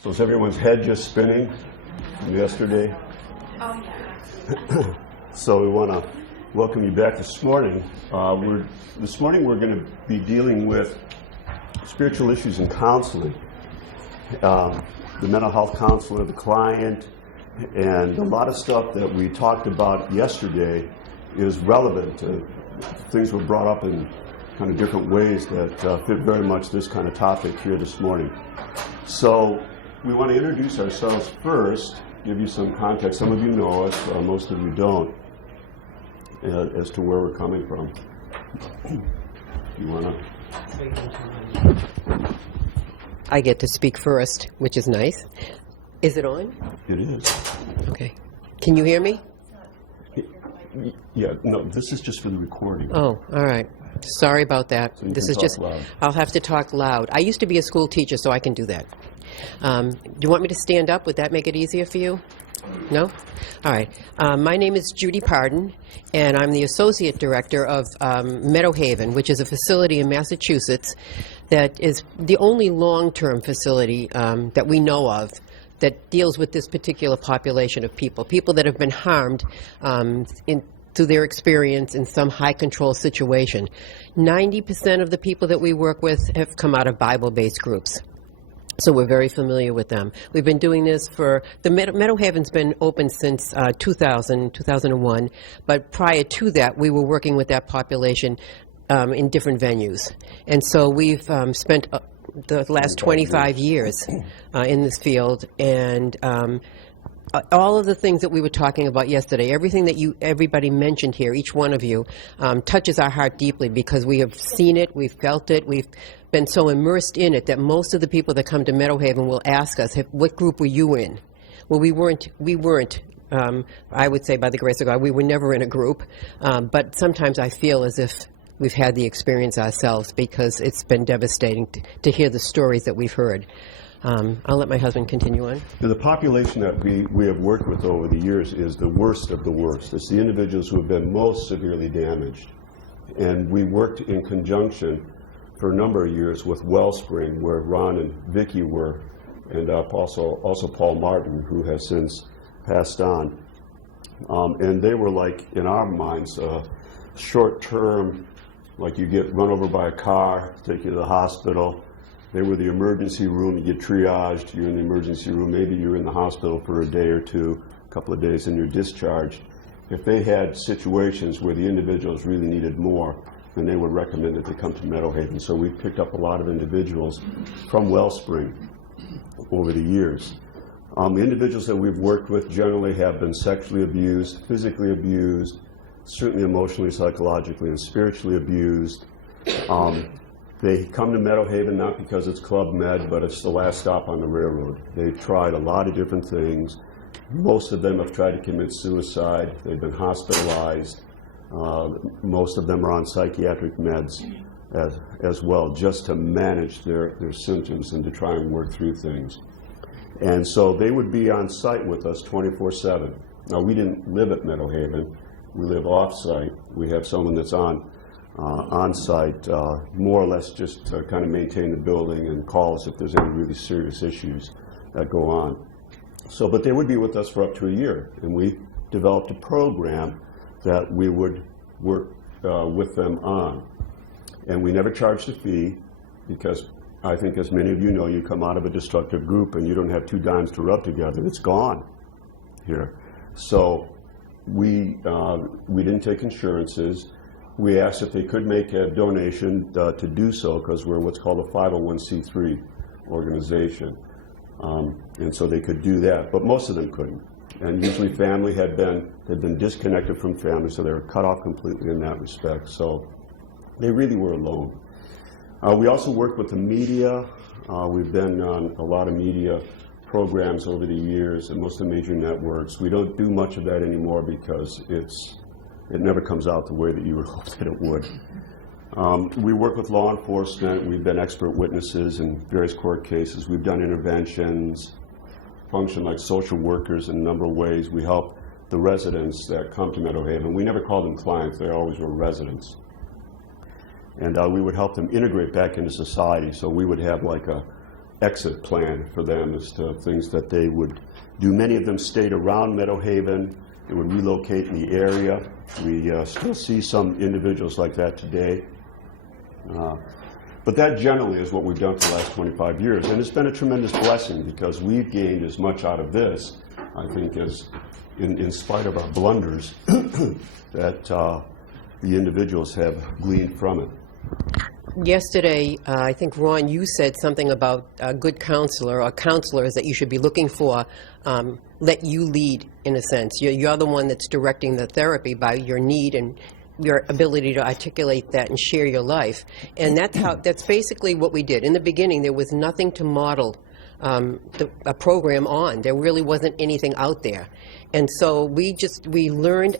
So is everyone's head just spinning from yesterday? Oh, yeah. So we want to welcome you back this morning. This morning we're going to be dealing with spiritual issues in counseling. The mental health counselor, the client, and a lot of stuff that we talked about yesterday is relevant to things were brought up in kind of different ways that fit very much this kind of topic here this morning. So we want to introduce ourselves first, give you some context. Some of you know us, most of you don't, as to where we're coming from. You want to? I get to speak first, which is nice. Is it on? It is. Okay. Can you hear me? Yeah, no, this is just for the recording. Oh, all right. Sorry about that. So you This can is talk just, loud. I'll have to talk loud. I used to be a school teacher, so I can do that. Do you want me to stand up? Would that make it easier for you? No? All right. My name is Judy Pardon, and I'm the Associate Director of Meadow Haven, which is a facility in Massachusetts that is the only long-term facility that we know of that deals with this particular population of people that have been harmed through their experience in some high-control situation. 90% of the people that we work with have come out of Bible-based groups. So we're very familiar with them. We've been doing this for, Meadow Haven's been open since 2001, but prior to that, we were working with that population in different venues. And so we've spent the last 25 years in this field, and all of the things that we were talking about yesterday, everything that everybody mentioned here, each one of you, touches our heart deeply because we have seen it, we've felt it, we've been so immersed in it that most of the people that come to Meadow Haven will ask us, what group were you in? Well, we weren't, I would say by the grace of God, we were never in a group, but sometimes I feel as if we've had the experience ourselves because it's been devastating to hear the stories that we've heard. I'll let my husband continue on. The population that we have worked with over the years is the worst of the worst. It's the individuals who have been most severely damaged. And we worked in conjunction for a number of years with Wellspring, where Ron and Vicki were, and also Paul Martin, who has since passed on. And they were like, in our minds, short-term, like you get run over by a car, take you to the hospital. They were the emergency room, you get triaged, you're in the emergency room, maybe you're in the hospital for a day or two, a couple of days, and you're discharged. If they had situations where the individuals really needed more, then they would recommend that they come to Meadow Haven. So we've picked up a lot of individuals from Wellspring over the years. The individuals that we've worked with generally have been sexually abused, physically abused, certainly emotionally, psychologically, and spiritually abused. They come to Meadow Haven not because it's Club Med, but it's the last stop on the railroad. They've tried a lot of different things. Most of them have tried to commit suicide. They've been hospitalized. Most of them are on psychiatric meds as well, just to manage their symptoms and to try and work through things. And so they would be on site with us 24/7. Now, we didn't live at Meadow Haven. We live off-site. We have someone that's on site, more or less just to kind of maintain the building and call us if there's any really serious issues that go on. So, but they would be with us for up to a year, and we developed a program that we would work with them on. And we never charged a fee because I think, as many of you know, you come out of a destructive group and you don't have 2 dimes to rub together. It's gone here. So we didn't take insurances. We asked if they could make a donation to do so because we're what's called a 501c3 organization. And so they could do that, but most of them couldn't. And usually family had been disconnected from family, so they were cut off completely in that respect. So they really were alone. We also worked with the media. We've been on a lot of media programs over the years and most of the major networks. We don't do much of that anymore because it never comes out the way that you would hope that it would. We work with law enforcement. We've been expert witnesses in various court cases. We've done interventions, function like social workers in a number of ways. We help the residents that come to Meadow Haven. We never called them clients. They always were residents. And we would help them integrate back into society. So we would have like a exit plan for them as to things that they would do. Many of them stayed around Meadow Haven. They would relocate in the area. We still see some individuals like that today. But that generally is what we've done for the last 25 years. And it's been a tremendous blessing because we've gained as much out of this, I think, as in spite of our blunders, that the individuals have gleaned from it. Yesterday, I think, Ron, you said something about a good counselor or counselors that you should be looking for let you lead, in a sense. You're the one that's directing the therapy by your need and your ability to articulate that and share your life. And that's basically what we did. In the beginning, there was nothing to model a program on. There really wasn't anything out there. And so we learned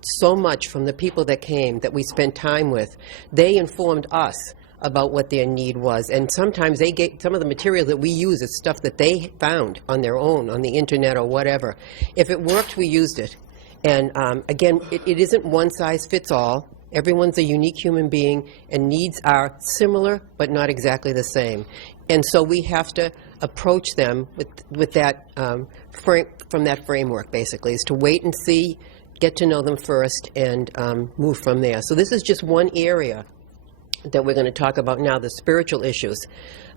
so much from the people that came, that we spent time with. They informed us about what their need was. And sometimes they gave some of the material that we use is stuff that they found on their own, on the internet or whatever. If it worked, we used it. And again, it isn't one size fits all. Everyone's a unique human being, and needs are similar but not exactly the same. And so we have to approach them with that from that framework, basically, is to wait and see, get to know them first, and move from there. So this is just one area that we're going to talk about now, the spiritual issues.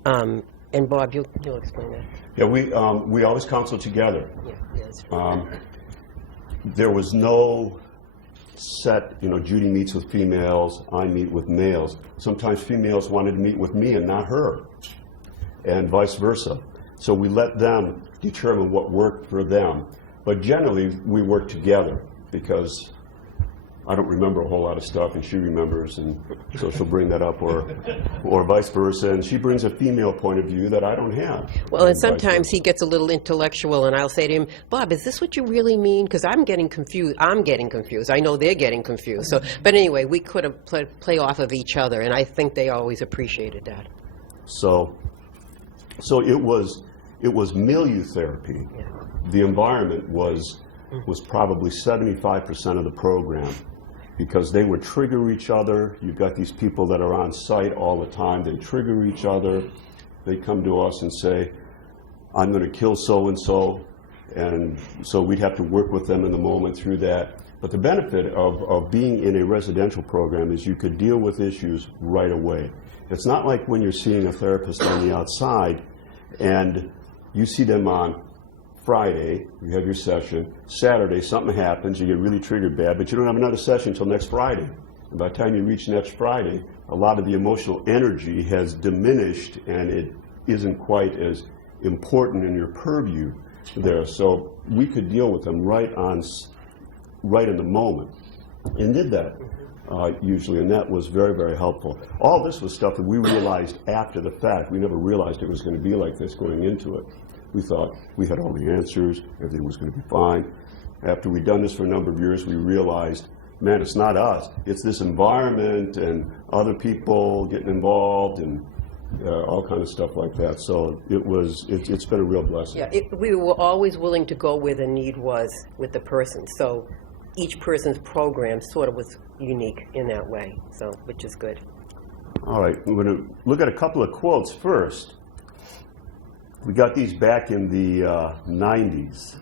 And Bob, you'll explain that. Yeah, we always counsel together. Yeah, that's right. There was no set, Judy meets with females, I meet with males. Sometimes females wanted to meet with me and not her, and vice versa. So we let them determine what worked for them. But generally, we work together because I don't remember a whole lot of stuff and she remembers, and so she'll bring that up, or vice versa, and she brings a female point of view that I don't have. Well, and sometimes he gets a little intellectual, and I'll say to him, Bob, is this what you really mean? Because I'm getting confused. I know they're getting confused. So, but anyway, we could have play off of each other, and I think they always appreciated that. So it was milieu therapy. Yeah. The environment was probably 75% of the program, because they would trigger each other. You've got these people that are on site all the time. They trigger each other. They come to us and say, I'm going to kill so-and-so. And so we'd have to work with them in the moment through that. But the benefit of being in a residential program is you could deal with issues right away. It's not like when you're seeing a therapist on the outside and you see them on Friday, you have your session. Saturday, something happens, you get really triggered bad, but you don't have another session until next Friday. And by the time you reach next Friday, a lot of the emotional energy has diminished and it isn't quite as important in your purview there. So we could deal with them right in the moment, and did that usually, and that was very, very helpful. All this was stuff that we realized after the fact. We never realized it was going to be like this going into it. We thought we had all the answers, everything was going to be fine. After we'd done this for a number of years, we realized, man, it's not us. It's this environment and other people getting involved and all kind of stuff like that. So it's been a real blessing. Yeah, we were always willing to go where the need was with the person. So each person's program sort of was unique in that way, so which is good. All right, I'm going to look at a couple of quotes first. We got these back in the 90s.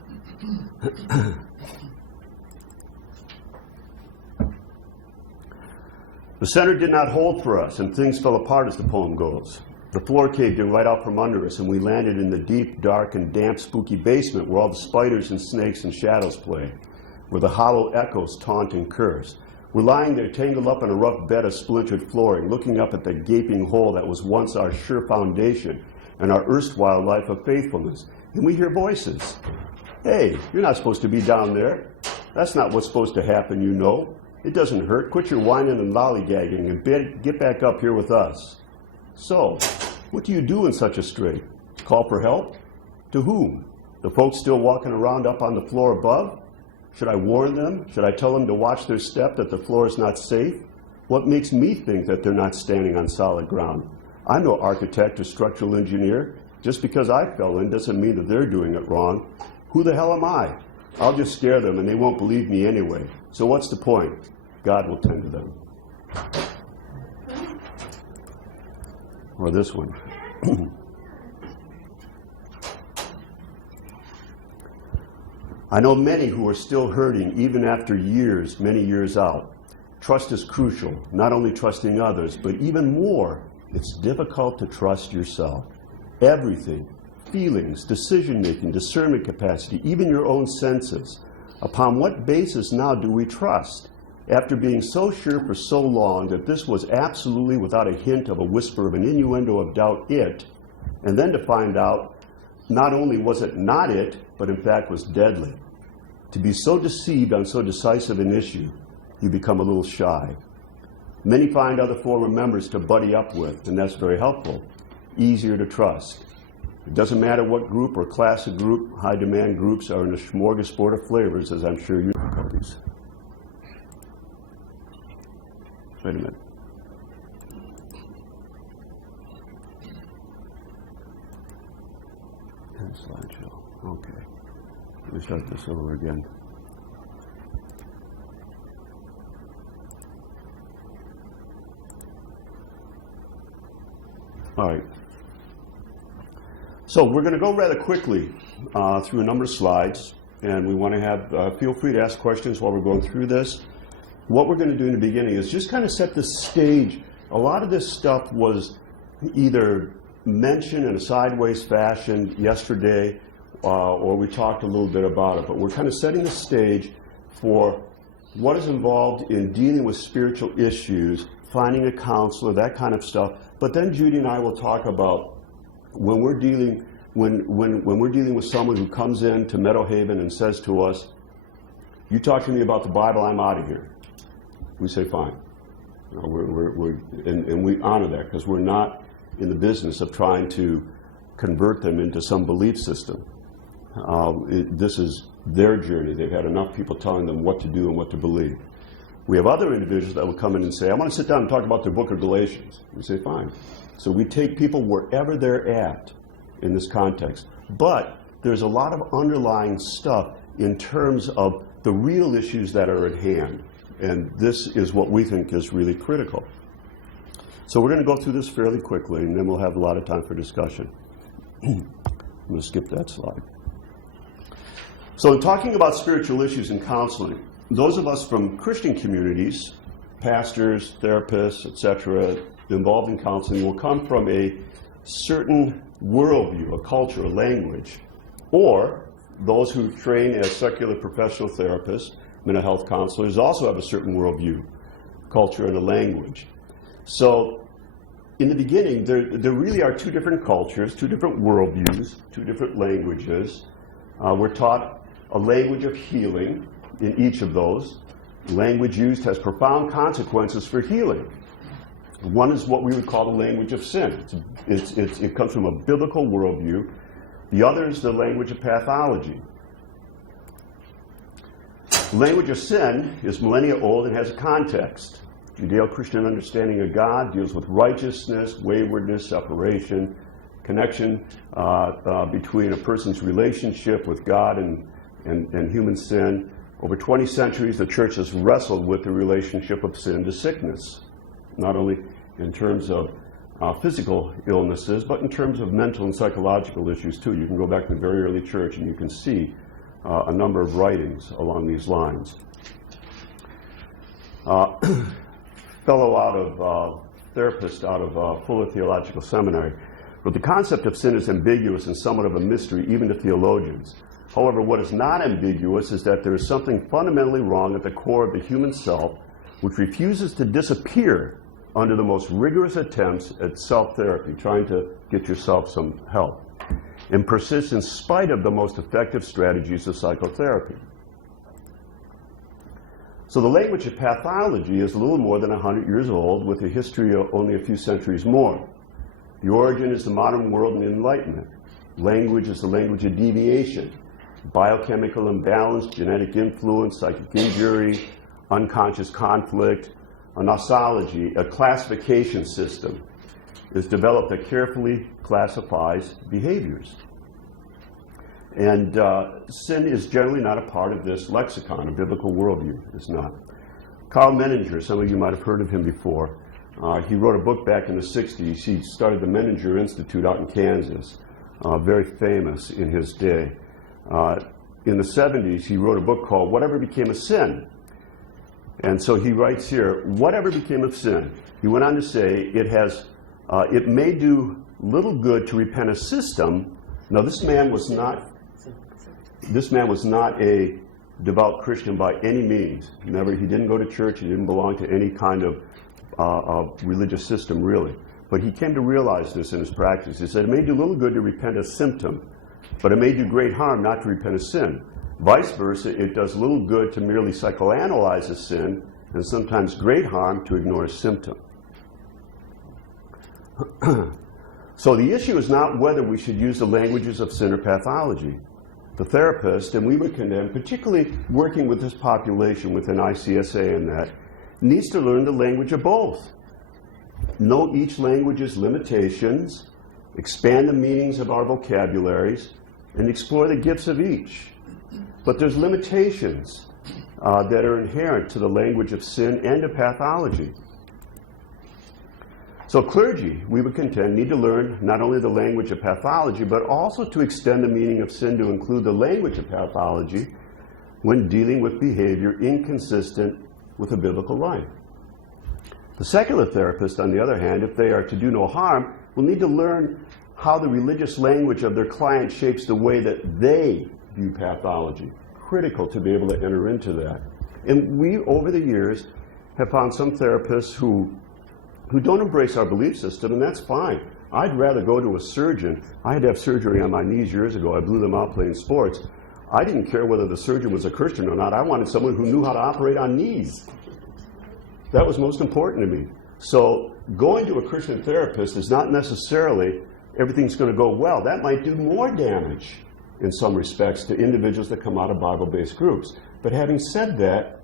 The center did not hold for us, and things fell apart, as the poem goes. The floor caved in right out from under us, and we landed in the deep, dark, and damp, spooky basement where all the spiders and snakes and shadows play, where the hollow echoes taunt and curse. We're lying there tangled up in a rough bed of splintered flooring, looking up at the gaping hole that was once our sure foundation and our erstwhile life of faithfulness. And we hear voices. Hey, you're not supposed to be down there. That's not what's supposed to happen, you know. It doesn't hurt. Quit your whining and lollygagging and get back up here with us. So, what do you do in such a strait? Call for help? To whom? The folks still walking around up on the floor above? Should I warn them? Should I tell them to watch their step, that the floor is not safe? What makes me think that they're not standing on solid ground? I'm no architect or structural engineer. Just because I fell in doesn't mean that they're doing it wrong. Who the hell am I? I'll just scare them and they won't believe me anyway. So what's the point? God will tend to them. Or this one. I know many who are still hurting even after years, many years out. Trust is crucial, not only trusting others, but even more, it's difficult to trust yourself. Everything, feelings, decision-making, discernment capacity, even your own senses. Upon what basis now do we trust? After being so sure for so long that this was absolutely without a hint of a whisper of an innuendo of doubt it, and then to find out not only was it not it, but in fact was deadly. To be so deceived on so decisive an issue, you become a little shy. Many find other former members to buddy up with, and that's very helpful. Easier to trust. It doesn't matter what group or class of group, high-demand groups are in a smorgasbord of flavors, as I'm sure you know. Wait a minute. Slideshow. Okay. Let me start this over again. All right. So we're going to go rather quickly through a number of slides, and we want to have, feel free to ask questions while we're going through this. What we're going to do in the beginning is just kind of set the stage. A lot of this stuff was either mentioned in a sideways fashion yesterday, or we talked a little bit about it, but we're kind of setting the stage for what is involved in dealing with spiritual issues, finding a counselor, that kind of stuff. But then Judy and I will talk about when we're dealing with someone who comes in to Meadowhaven and says to us, "You talk to me about the Bible, I'm out of here." We say, "Fine." You know, and we honor that, because we're not in the business of trying to convert them into some belief system. This is their journey. They've had enough people telling them what to do and what to believe. We have other individuals that will come in and say, "I want to sit down and talk about the book of Galatians." We say, "Fine." So we take people wherever they're at in this context. But there's a lot of underlying stuff in terms of the real issues that are at hand. And this is what we think is really critical. So we're going to go through this fairly quickly, and then we'll have a lot of time for discussion. I'm going to skip that slide. So in talking about spiritual issues in counseling, those of us from Christian communities, pastors, therapists, etc., involved in counseling will come from a certain worldview, a culture, a language, or those who train as secular professional therapists, mental health counselors, also have a certain worldview, culture, and a language. So in the beginning, there really are two different cultures, two different worldviews, two different languages. We're taught a language of healing in each of those. Language used has profound consequences for healing. One is what we would call the language of sin. It comes from a biblical worldview. The other is the language of pathology. The language of sin is millennia old and has a context. Judeo-Christian understanding of God deals with righteousness, waywardness, separation, connection between a person's relationship with God and human sin. Over 20 centuries, the church has wrestled with the relationship of sin to sickness, not only in terms of physical illnesses, but in terms of mental and psychological issues too. You can go back to the very early church and you can see a number of writings along these lines. Therapist out of Fuller Theological Seminary, but the concept of sin is ambiguous and somewhat of a mystery even to theologians. However, what is not ambiguous is that there is something fundamentally wrong at the core of the human self, which refuses to disappear under the most rigorous attempts at self-therapy, trying to get yourself some help, and persists in spite of the most effective strategies of psychotherapy. So the language of pathology is a little more than 100 years old, with a history of only a few centuries more. The origin is the modern world and Enlightenment. Language is the language of deviation, biochemical imbalance, genetic influence, psychic injury, unconscious conflict. A nosology, a classification system, is developed that carefully classifies behaviors. And sin is generally not a part of this lexicon. A biblical worldview is not. Carl Menninger, some of you might have heard of him before. He wrote a book back in the 60s. He started the Menninger Institute out in Kansas, very famous in his day. in the 70s, he wrote a book called Whatever Became of Sin. And so he writes here, whatever became of sin. He went on to say, it may do little good to repent a system. Now, this man was not a devout Christian by any means. He didn't go to church. He didn't belong to any kind of religious system, really. But he came to realize this in his practice. He said, it may do little good to repent a symptom, but it may do great harm not to repent a sin. Vice versa, it does little good to merely psychoanalyze a sin, and sometimes great harm to ignore a symptom. So the issue is not whether we should use the languages of sin or pathology. The therapist, and we would condemn, particularly working with this population within ICSA and that, needs to learn the language of both. Know each language's limitations, expand the meanings of our vocabularies, and explore the gifts of each. But there's limitations that are inherent to the language of sin and of pathology. So clergy, we would contend, need to learn not only the language of pathology, but also to extend the meaning of sin to include the language of pathology when dealing with behavior inconsistent with a biblical life. The secular therapist, on the other hand, if they are to do no harm, will need to learn how the religious language of their client shapes the way that they view pathology. Critical to be able to enter into that. And we, over the years, have found some therapists who don't embrace our belief system, and that's fine. I'd rather go to a surgeon. I had to have surgery on my knees years ago. I blew them out playing sports. I didn't care whether the surgeon was a Christian or not. I wanted someone who knew how to operate on knees. That was most important to me. So going to a Christian therapist is not necessarily everything's going to go well. That might do more damage in some respects to individuals that come out of Bible-based groups. But having said that,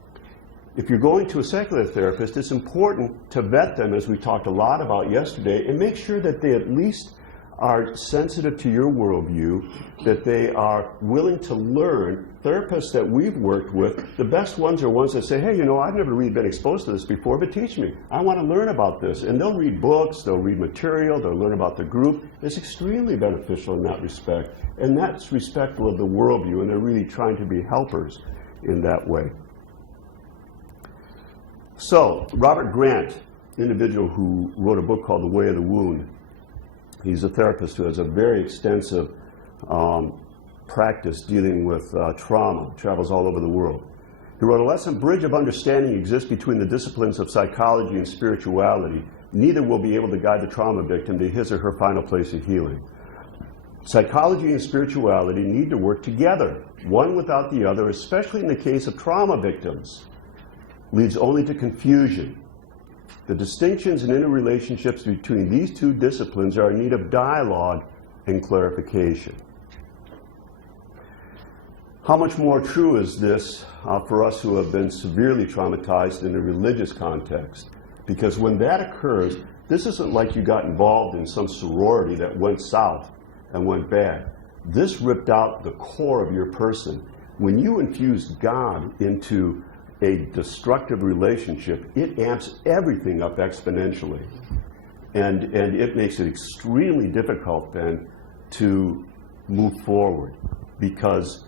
if you're going to a secular therapist, it's important to vet them, as we talked a lot about yesterday, and make sure that they at least are sensitive to your worldview, that they are willing to learn. Therapists that we've worked with, the best ones are ones that say, hey, I've never really been exposed to this before, but teach me. I want to learn about this. And they'll read books, they'll read material, they'll learn about the group. It's extremely beneficial in that respect. And that's respectful of the worldview, and they're really trying to be helpers in that way. So, Robert Grant, individual who wrote a book called The Way of the Wound, he's a therapist who has a very extensive practice dealing with trauma, travels all over the world. He wrote, a lesson bridge of understanding exists between the disciplines of psychology and spirituality. Neither will be able to guide the trauma victim to his or her final place of healing. Psychology and spirituality need to work together. One without the other, especially in the case of trauma victims, leads only to confusion. The distinctions and interrelationships between these two disciplines are in need of dialogue and clarification. How much more true is this for us who have been severely traumatized in a religious context? Because when that occurs, this isn't like you got involved in some sorority that went south and went bad. This ripped out the core of your person. When you infuse God into a destructive relationship, it amps everything up exponentially. And it makes it extremely difficult then to move forward, because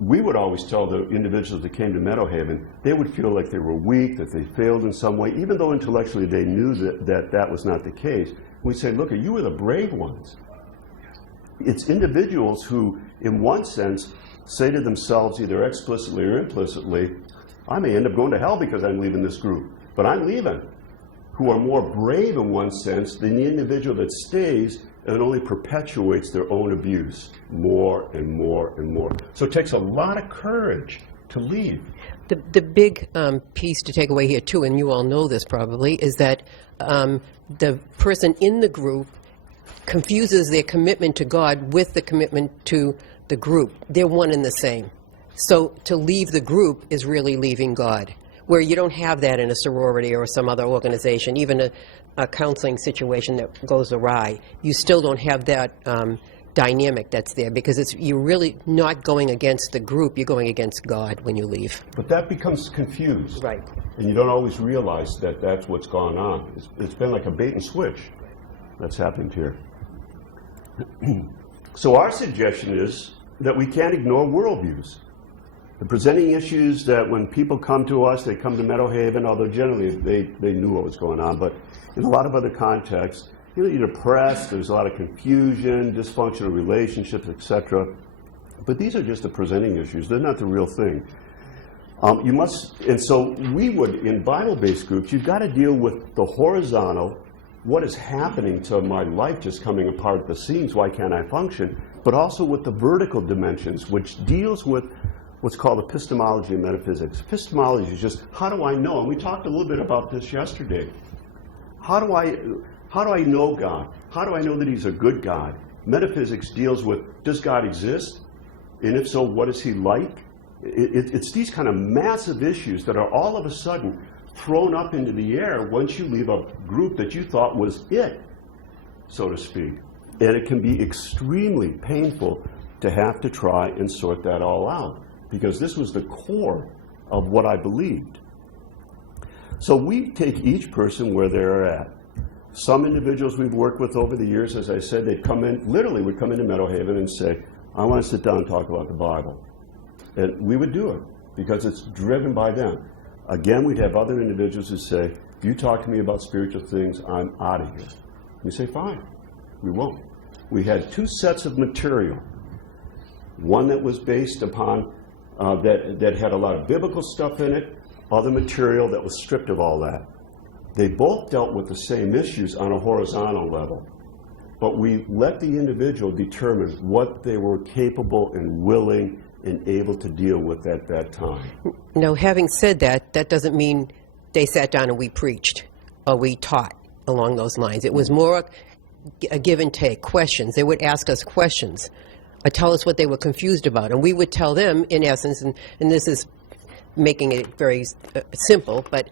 we would always tell the individuals that came to Meadowhaven, they would feel like they were weak, that they failed in some way, even though intellectually they knew that was not the case. We'd say, look, you were the brave ones. It's individuals who, in one sense, say to themselves, either explicitly or implicitly, I may end up going to hell because I'm leaving this group, but I'm leaving, who are more brave in one sense than the individual that stays and only perpetuates their own abuse more and more and more. So it takes a lot of courage to leave. The big piece to take away here, too, and you all know this probably, is that the person in the group confuses their commitment to God with the commitment to the group. They're one and the same. So to leave the group is really leaving God, where you don't have that in a sorority or some other organization, even a counseling situation that goes awry. You still don't have that dynamic that's there, because you're really not going against the group, you're going against God when you leave. But that becomes confused. Right. And you don't always realize that that's what's gone on. It's been like a bait and switch that's happened here. So our suggestion is that we can't ignore worldviews. The presenting issues that when people come to us, they come to Meadowhaven, although generally they knew what was going on, but in a lot of other contexts, you're depressed, there's a lot of confusion, dysfunctional relationships, etc. But these are just the presenting issues. They're not the real thing. And so we would, in Bible-based groups, you've got to deal with the horizontal, what is happening to my life just coming apart at the seams, why can't I function, but also with the vertical dimensions, which deals with what's called epistemology and metaphysics. Epistemology is just, how do I know? And we talked a little bit about this yesterday. How do I know God? How do I know that He's a good God? Metaphysics deals with, does God exist? And if so, what is He like? It's these kind of massive issues that are all of a sudden thrown up into the air once you leave a group that you thought was it, so to speak. And it can be extremely painful to have to try and sort that all out, because this was the core of what I believed. So we take each person where they're at. Some individuals we've worked with over the years, as I said, they'd come in, literally would come into Meadowhaven and say, I want to sit down and talk about the Bible. And we would do it because it's driven by them. Again, we'd have other individuals who say, if you talk to me about spiritual things, I'm out of here. We say, fine, we won't. We had two sets of material. One that was based upon, that had a lot of biblical stuff in it, other material that was stripped of all that. They both dealt with the same issues on a horizontal level, but we let the individual determine what they were capable and willing and able to deal with at that time. Now, having said that, that doesn't mean they sat down and we preached or we taught along those lines. It was more a give and take, questions. They would ask us questions, or tell us what they were confused about, and we would tell them, in essence, and this is making it very simple, but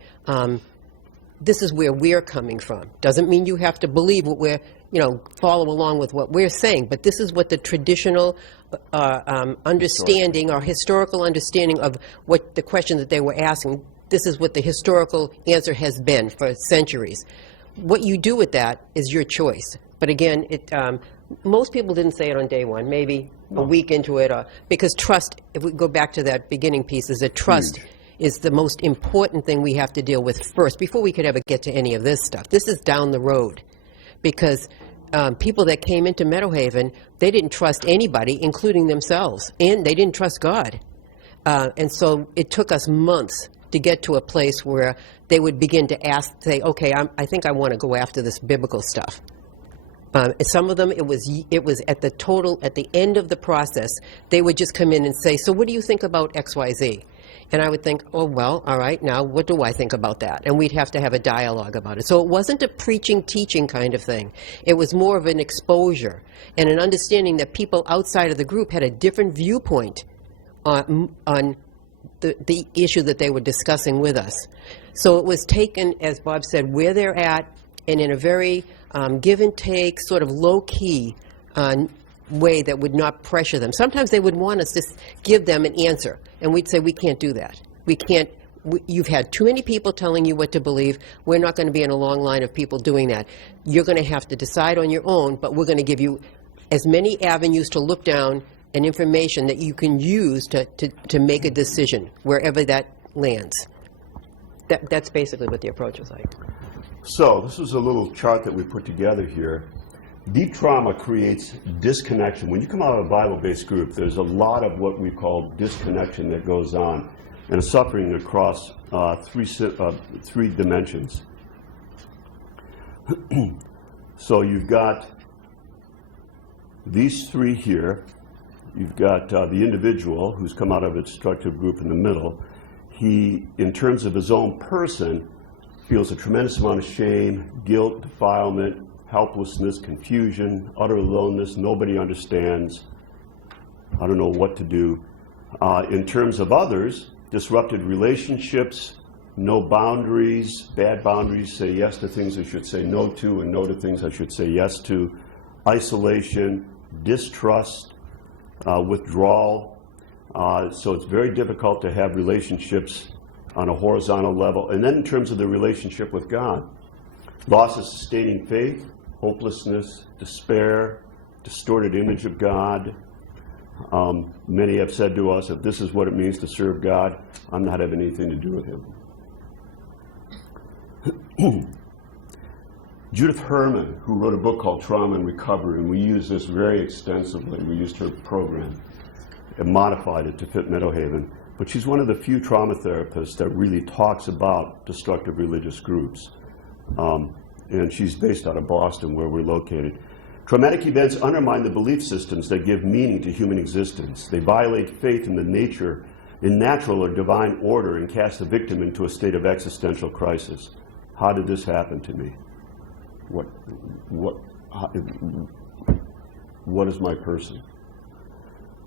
this is where we're coming from. Doesn't mean you have to believe what we're, follow along with what we're saying, but this is what the traditional understanding or historical understanding of what the question that they were asking, this is what the historical answer has been for centuries. What you do with that is your choice. But again, most people didn't say it on day one, maybe a week into it, because trust, if we go back to that beginning piece, is that trust is the most important thing we have to deal with first, before we could ever get to any of this stuff. This is down the road, because people that came into Meadowhaven, they didn't trust anybody, including themselves, and they didn't trust God. And so it took us months to get to a place where they would begin to say, okay, I think I want to go after this biblical stuff. Some of them, it was at the end of the process, they would just come in and say, so what do you think about X, Y, Z? And I would think, oh, well, all right, now what do I think about that? And we'd have to have a dialogue about it. So it wasn't a preaching, teaching kind of thing. It was more of an exposure and an understanding that people outside of the group had a different viewpoint on the issue that they were discussing with us. So it was taken, as Bob said, where they're at, and in a very give and take, sort of low-key way that would not pressure them. Sometimes they would want us to give them an answer, and we'd say, we can't do that. We can't. You've had too many people telling you what to believe. We're not going to be in a long line of people doing that. You're going to have to decide on your own, but we're going to give you as many avenues to look down and information that you can use to make a decision, wherever that lands. That's basically what the approach was like. So this is a little chart that we put together here. Deep trauma creates disconnection. When you come out of a Bible-based group, there's a lot of what we call disconnection that goes on, and suffering across three dimensions. So you've got these three here. You've got the individual who's come out of a destructive group in the middle. He, in terms of his own person, feels a tremendous amount of shame, guilt, defilement, helplessness, confusion, utter aloneness. Nobody understands. I don't know what to do. In terms of others, disrupted relationships, no boundaries, bad boundaries, say yes to things I should say no to, and no to things I should say yes to, isolation, distrust, withdrawal. So it's very difficult to have relationships on a horizontal level. And then in terms of the relationship with God, loss of sustaining faith, hopelessness, despair, distorted image of God, Many have said to us, if this is what it means to serve God, I'm not having anything to do with Him. Judith Herman, who wrote a book called Trauma and Recovery, and we use this very extensively. We used her program and modified it to fit Meadowhaven. But she's one of the few trauma therapists that really talks about destructive religious groups. And she's based out of Boston, where we're located. Traumatic events undermine the belief systems that give meaning to human existence. They violate faith in in natural or divine order, and cast the victim into a state of existential crisis. How did this happen to me? What is my person?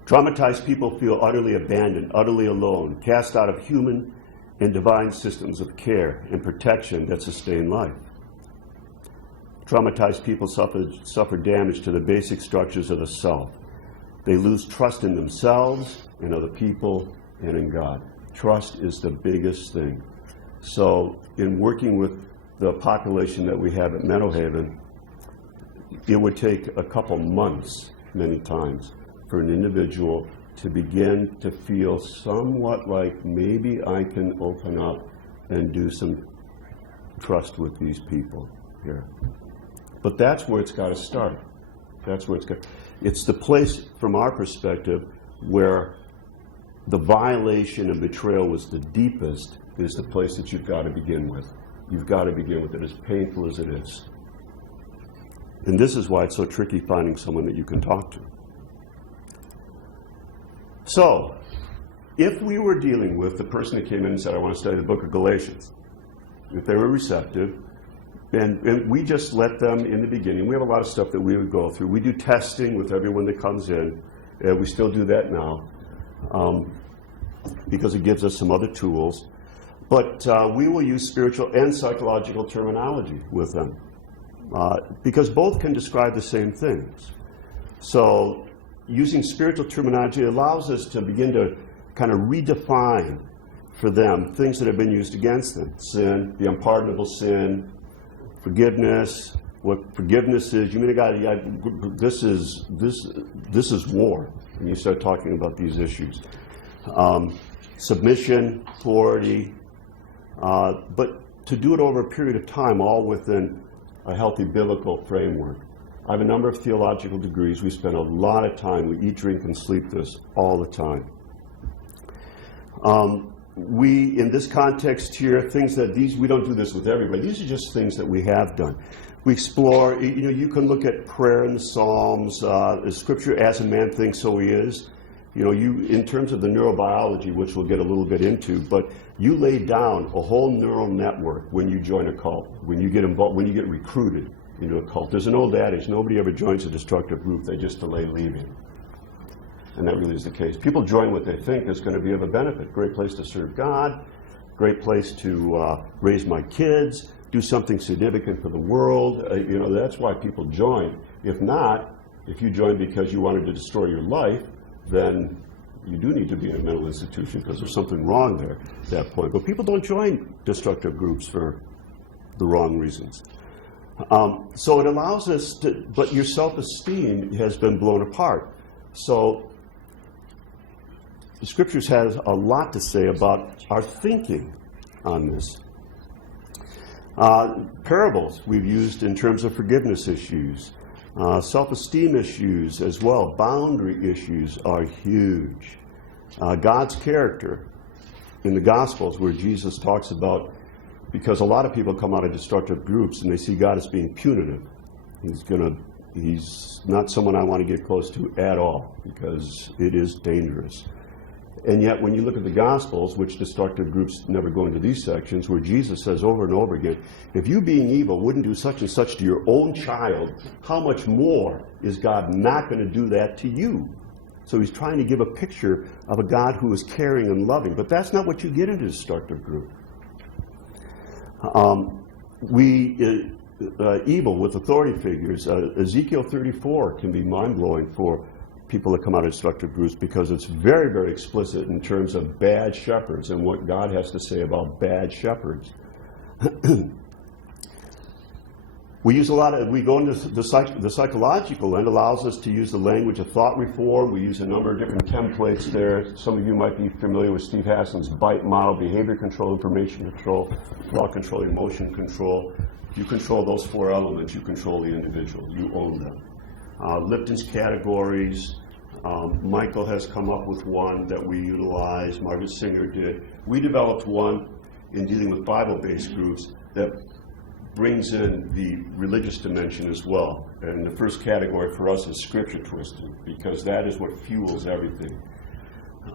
Traumatized people feel utterly abandoned, utterly alone, cast out of human and divine systems of care and protection that sustain life. Traumatized people suffer damage to the basic structures of the self. They lose trust in themselves, in other people, and in God. Trust is the biggest thing. So in working with the population that we have at Meadowhaven, it would take a couple months, many times, for an individual to begin to feel somewhat like maybe I can open up and do some trust with these people here. But that's where it's got to start. That's where it's the place, from our perspective, where the violation and betrayal was the deepest, is the place that you've got to begin with. You've got to begin with it, as painful as it is. And this is why it's so tricky finding someone that you can talk to. So, if we were dealing with the person that came in and said, I want to study the book of Galatians, if they were receptive, and we just let them in the beginning, we have a lot of stuff that we would go through. We do testing with everyone that comes in, and we still do that now, because it gives us some other tools. But we will use spiritual and psychological terminology with them, because both can describe the same things. So using spiritual terminology allows us to begin to kind of redefine for them things that have been used against them. Sin, the unpardonable sin, forgiveness, what forgiveness is. You mean a guy, this is war, when you start talking about these issues. Submission, authority, but to do it over a period of time, all within a healthy biblical framework. I have a number of theological degrees. We spend a lot of time, we eat, drink, and sleep this all the time. We, in this context here, we don't do this with everybody. These are just things that we have done. We explore, you can look at prayer in the Psalms, Scripture, as a man thinks, so he is. In terms of the neurobiology, which we'll get a little bit into, but you lay down a whole neural network when you join a cult, when you get involved, when you get recruited into a cult. There's an old adage, nobody ever joins a destructive group, they just delay leaving. And that really is the case. People join what they think is going to be of a benefit. Great place to serve God, great place to raise my kids, do something significant for the world. That's why people join. If not, if you join because you wanted to destroy your life, then you do need to be in a mental institution because there's something wrong there at that point. But people don't join destructive groups for the wrong reasons. So it allows us to, but your self-esteem has been blown apart. So the Scriptures has a lot to say about our thinking on this. Parables we've used in terms of forgiveness issues. Self-esteem issues as well, boundary issues are huge. God's character in the Gospels, where Jesus talks about, because a lot of people come out of destructive groups and they see God as being punitive. He's not someone I want to get close to at all, because it is dangerous. And yet when you look at the Gospels, which destructive groups never go into these sections, where Jesus says over and over again, if you being evil wouldn't do such and such to your own child, how much more is God not going to do that to you? So he's trying to give a picture of a God who is caring and loving. But that's not what you get in a destructive group. Evil with authority figures. Ezekiel 34 can be mind-blowing for people that come out of destructive groups, because it's very, very explicit in terms of bad shepherds and what God has to say about bad shepherds. We use a lot of, we go into the psychological end, allows us to use the language of thought reform. We use a number of different templates there. Some of you might be familiar with Steve Hassan's BITE model: behavior control, information control, thought control, emotion control. You control those 4 elements, you control the individual, you own them. Lipton's categories, Michael has come up with one that we utilize, Margaret Singer did. We developed one in dealing with Bible-based groups that brings in the religious dimension as well. And the first category for us is scripture twisting, because that is what fuels everything.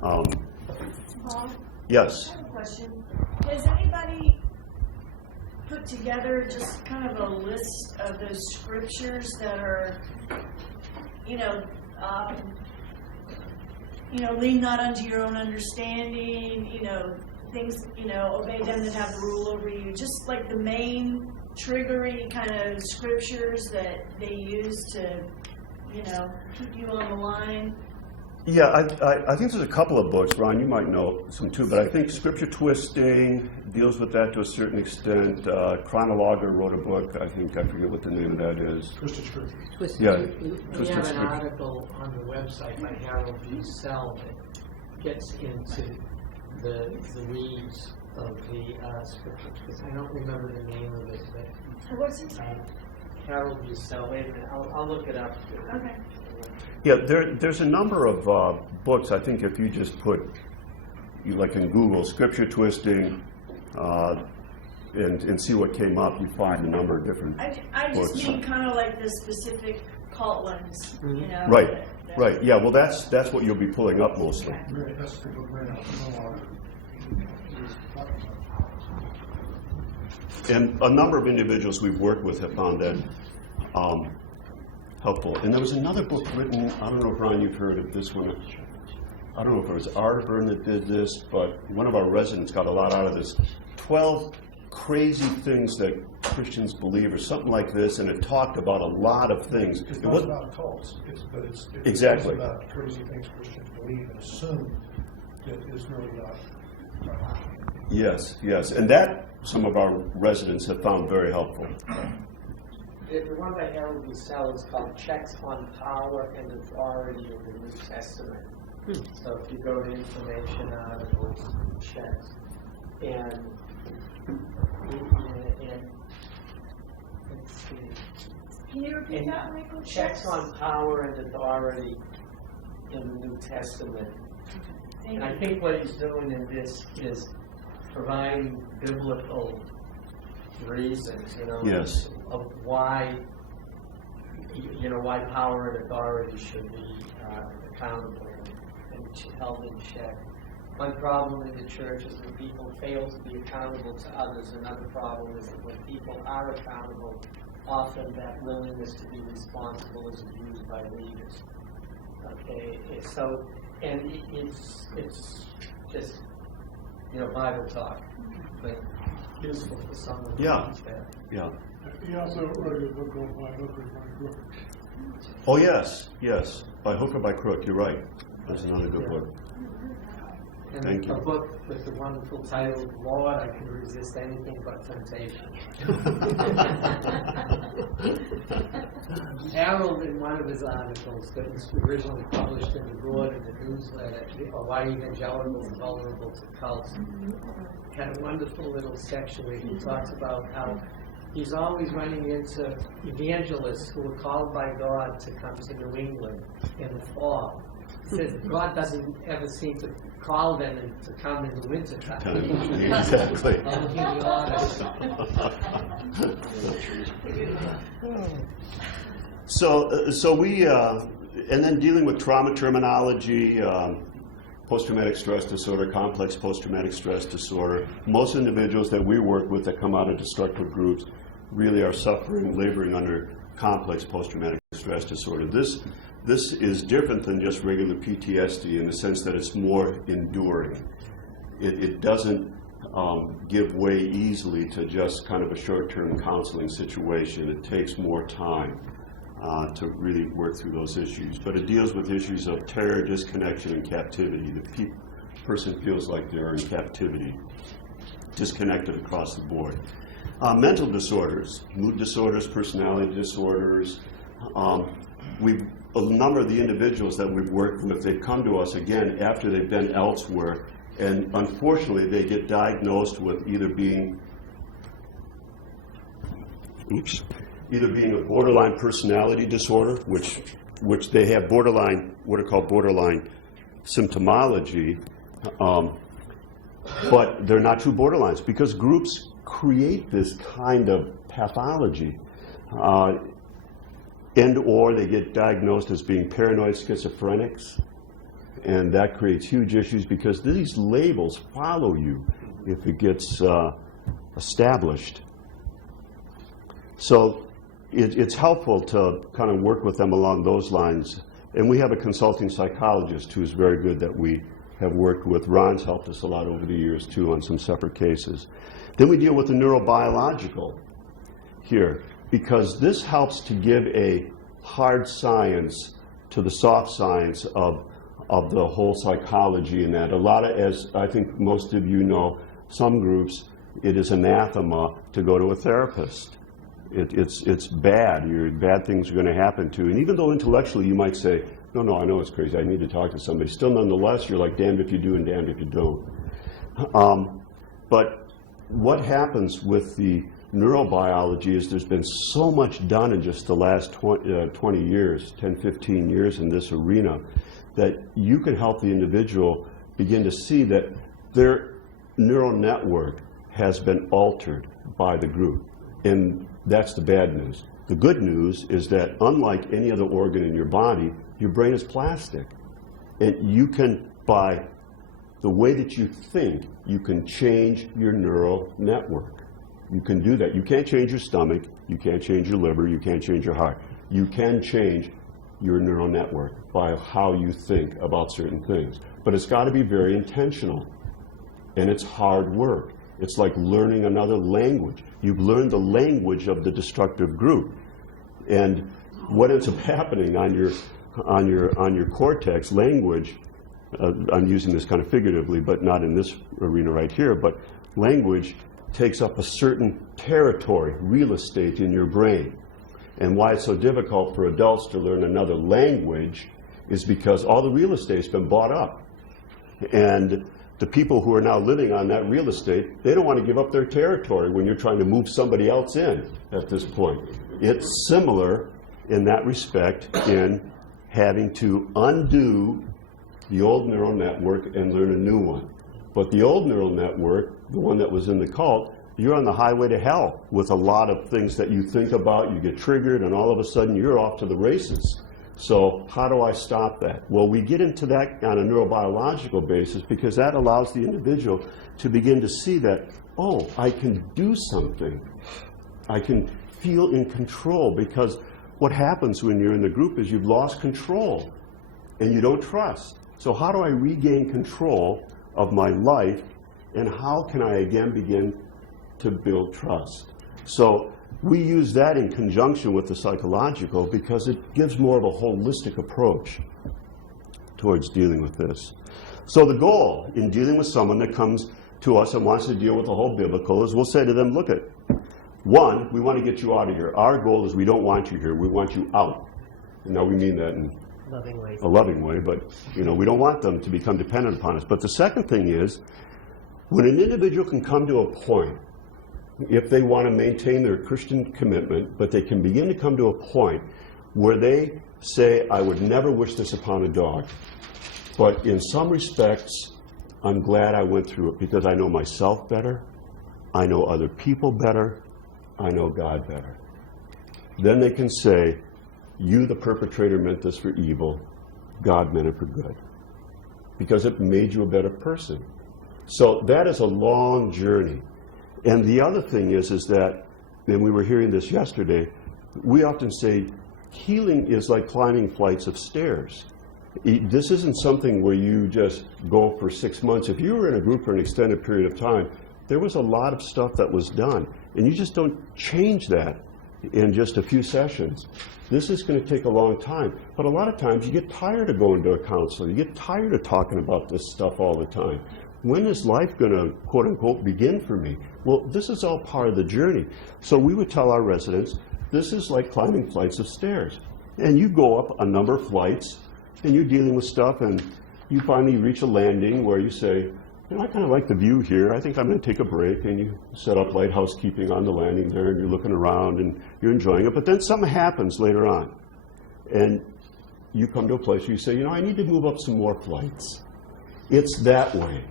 Paul, Yes? I have a question. Has anybody put together just kind of a list of those scriptures that are, lean not unto your own understanding, things, obey them that have the rule over you, just like the main triggery kind of scriptures that they use to, keep you on the line? Yeah, I think there's a couple of books. Ron, you might know some too, but I think Scripture Twisting deals with that to a certain extent. Chronologer wrote a book, I forget what the name of that is. Twisted Scripture. Yeah, We Twisted have an Scripture. article on the website by Harold B. Sell that gets into the weeds of the scripture, because I don't remember the name of it, but What's it? Harold B. Sell, wait a minute, I'll look it up. Okay. Yeah, there's a number of books. I think if you just put, like in Google, Scripture Twisting, and see what came up, you find a number of different I just books. mean kind of like the specific cult ones, Right, that- right. Yeah, well, that's what you'll be pulling up mostly. Okay. Really, that's the book right now. And a number of individuals we've worked with have found that helpful. And there was another book written, I don't know if, Ron, you've heard of this one. I don't know if it was Arterburn that did this, but one of our residents got a lot out of this. 12 crazy things that Christians believe, or something like this, and it talked about a lot of things. It's It not wasn't- about cults, it's Exactly. about crazy things Christians believe and assume that is really not. Yes, yes. And that some of our residents have found very helpful. The one by Harold B. Sell is called Checks on Power and Authority of the New Testament. So if you go to information articles, checks, and let's see. Can you repeat And that, Michael? Checks on Power and Authority in the New Testament. Thank And I you. think what he's doing in this is providing biblical reasons, Yes. of why, why power and authority should be accountable and held in check. One problem in the church is when people fail to be accountable to others. Another problem is that when people are accountable, often that willingness to be responsible is abused by leaders. Okay, so, and it's just, Bible talk, but useful for someone who Yeah. needs that. Yeah. He also wrote a book called By Hook or By Crook. Oh, yes, yes. By hook or by crook, you're right. That's another good book. And Thank you. a book with the wonderful title, Lord, I Can Resist Anything But Temptation. Harold, in one of his articles that was originally published in the Broad in the newsletter, Why Evangelicals Are Vulnerable to Cults, had a wonderful little section where he talks about how he's always running into evangelists who are called by God to come to New England in the fall. He says God doesn't ever seem to call them to come in the winter time. Exactly. And he honors. So we, and then dealing with trauma terminology, post-traumatic stress disorder, complex post-traumatic stress disorder. Most individuals that we work with that come out of destructive groups really are suffering, laboring under complex post-traumatic stress disorder. This is different than just regular PTSD in the sense that it's more enduring. It doesn't give way easily to just kind of a short-term counseling situation. It takes more time to really work through those issues. But it deals with issues of terror, disconnection, and captivity. The person feels like they're in captivity, disconnected across the board. Mental disorders, mood disorders, personality disorders. A number of the individuals that we've worked with, they've come to us again after they've been elsewhere, and unfortunately they get diagnosed with either being a borderline personality disorder, which they have borderline, what are called borderline symptomology, but they're not true borderlines because groups create this kind of pathology. And or they get diagnosed as being paranoid schizophrenics, and that creates huge issues because these labels follow you if it gets established. So it's helpful to kind of work with them along those lines. And we have a consulting psychologist who's very good that we have worked with. Ron's helped us a lot over the years too on some separate cases. Then we deal with the neurobiological here, because this helps to give a hard science to the soft science of the whole psychology, and that a lot of, as I think most of you know, some groups, it is anathema to go to a therapist. It's bad. Bad things are going to happen to you. And even though intellectually you might say, no, I know it's crazy, I need to talk to somebody, still nonetheless you're like damned if you do and damned if you don't. But what happens with the neurobiology is there's been so much done in just the last 20 years, 10, 15 years in this arena, that you can help the individual begin to see that their neural network has been altered by the group. And that's the bad news. The good news is that unlike any other organ in your body, your brain is plastic. And you can, by the way that you think, you can change your neural network. You can do that. You can't change your stomach, you can't change your liver, you can't change your heart. You can change your neural network by how you think about certain things. But it's got to be very intentional. And it's hard work. It's like learning another language. You've learned the language of the destructive group. And what ends up happening on your cortex language, I'm using this kind of figuratively, but not in this arena right here, but language takes up a certain territory, real estate in your brain. And why it's so difficult for adults to learn another language is because all the real estate's been bought up. And the people who are now living on that real estate, they don't want to give up their territory when you're trying to move somebody else in at this point. It's similar in that respect in having to undo the old neural network and learn a new one. But the old neural network, the one that was in the cult, you're on the highway to hell with a lot of things that you think about, you get triggered, and all of a sudden you're off to the races. So how do I stop that? Well, we get into that on a neurobiological basis because that allows the individual to begin to see that, oh, I can do something. I can feel in control, because what happens when you're in the group is you've lost control and you don't trust. So how do I regain control of my life, and how can I again begin to build trust? So we use that in conjunction with the psychological because it gives more of a holistic approach towards dealing with this. So the goal in dealing with someone that comes to us and wants to deal with the whole biblical is we'll say to them, look at, one, we want to get you out of here. Our goal is we don't want you here, we want you out. And now we mean that in a loving way, but we don't want them to become dependent upon us. But the second thing is, when an individual can come to a point, if they want to maintain their Christian commitment, but they can begin to come to a point where they say, I would never wish this upon a dog, but in some respects, I'm glad I went through it because I know myself better, I know other people better, I know God better. Then they can say, you, the perpetrator, meant this for evil, God meant it for good, because it made you a better person. So that is a long journey. And the other thing is that, and we were hearing this yesterday, we often say healing is like climbing flights of stairs. This isn't something where you just go for 6 months. If you were in a group for an extended period of time, there was a lot of stuff that was done, and you just don't change that in just a few sessions. This is going to take a long time, but a lot of times you get tired of going to a counselor. You get tired of talking about this stuff all the time. when is life going to, quote unquote, begin for me? Well, this is all part of the journey. So we would tell our residents, this is like climbing flights of stairs. And you go up a number of flights, and you're dealing with stuff, and you finally reach a landing where you say, you know, I kind of like the view here. I think I'm going to take a break. And you set up light housekeeping on the landing there, and you're looking around, and you're enjoying it. But then something happens later on. And you come to a place where you say, you know, I need to move up some more flights. It's that way.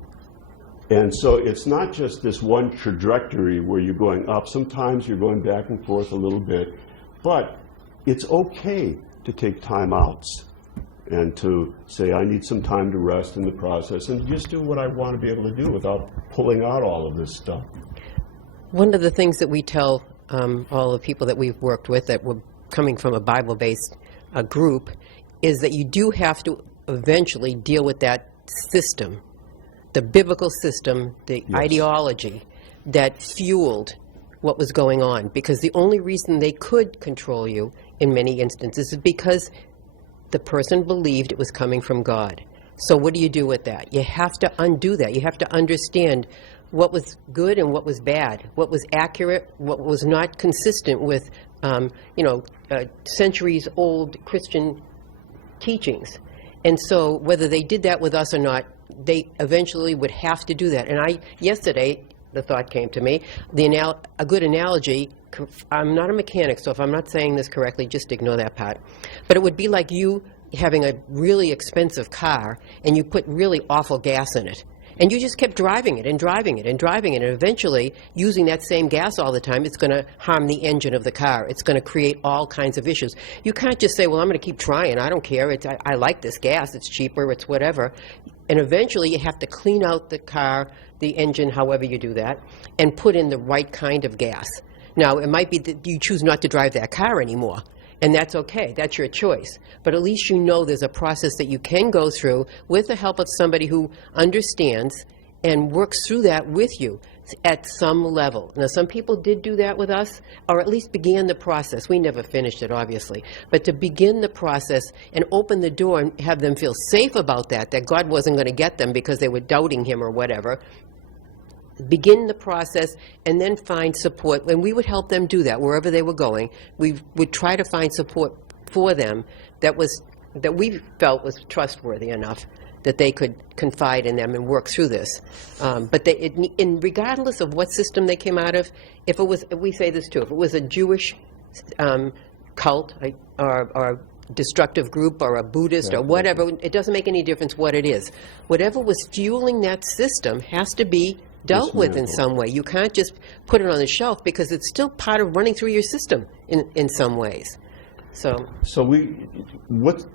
And so it's not just this one trajectory where you're going up. Sometimes you're going back and forth a little bit. But it's okay to take time outs and to say, I need some time to rest in the process and just do what I want to be able to do without pulling out all of this stuff. One of the things that we tell all the people that we've worked with that were coming from a Bible-based group is that you do have to eventually deal with that system, the biblical system, the Yes. ideology that fueled what was going on. Because the only reason they could control you in many instances is because the person believed it was coming from God. So what do you do with that? You have to undo that. You have to understand what was good and what was bad, what was accurate, what was not consistent with centuries-old Christian teachings. And so whether they did that with us or not, they eventually would have to do that. And yesterday, the thought came to me, a good analogy, I'm not a mechanic, so if I'm not saying this correctly, just ignore that part. But it would be like you having a really expensive car, and you put really awful gas in it. And you just kept driving it and driving it and driving it, and eventually, using that same gas all the time, it's going to harm the engine of the car. It's going to create all kinds of issues. You can't just say, well, I'm going to keep trying. I don't care. I like this gas. It's cheaper. It's whatever. And eventually, you have to clean out the car, the engine, however you do that, and put in the right kind of gas. Now, it might be that you choose not to drive that car anymore. And that's okay, that's your choice. But at least you know there's a process that you can go through with the help of somebody who understands and works through that with you at some level. Now, some people did do that with us, or at least began the process. We never finished it, obviously. But to begin the process and open the door and have them feel safe about that God wasn't going to get them because they were doubting him or whatever, begin the process and then find support. And we would help them do that wherever they were going. We would try to find support for them that we felt was trustworthy enough that they could confide in them and work through this. But regardless of what system they came out of, we say this too, if it was a Jewish cult or a destructive group or a Buddhist or whatever, it doesn't make any difference what it is. Whatever was fueling that system has to be dealt with in some way. You can't just put it on the shelf because it's still part of running through your system in some ways. So what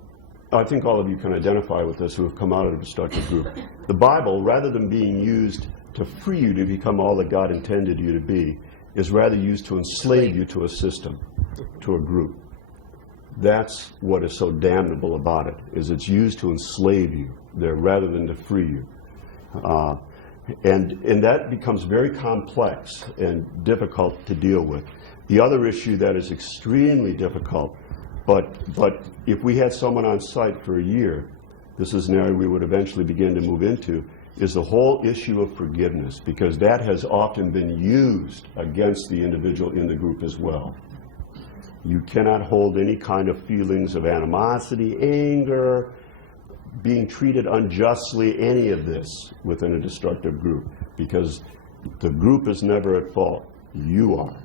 I think all of you can identify with this who have come out of a destructive group. The Bible, rather than being used to free you to become all that God intended you to be, is rather used to enslave you to a system, to a group. That's what is so damnable about it, is it's used to enslave you there rather than to free you. And that becomes very complex and difficult to deal with. The other issue that is extremely difficult, but if we had someone on site for a year, this is an area we would eventually begin to move into, is the whole issue of forgiveness, because that has often been used against the individual in the group as well. You cannot hold any kind of feelings of animosity, anger, being treated unjustly, any of this within a destructive group, because the group is never at fault. You are.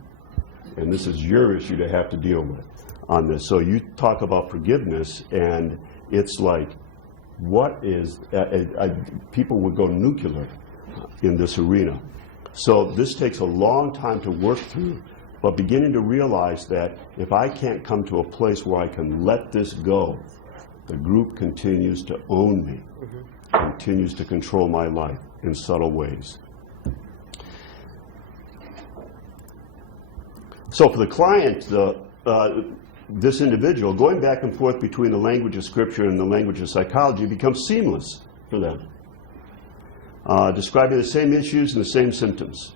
And this is your issue to have to deal with on this. So you talk about forgiveness, and it's like, what is, people would go nuclear in this arena. So this takes a long time to work through, but beginning to realize that if I can't come to a place where I can let this go, the group continues to own me, continues to control my life in subtle ways. So for the client, this individual, going back and forth between the language of Scripture and the language of psychology becomes seamless for them, describing the same issues and the same symptoms.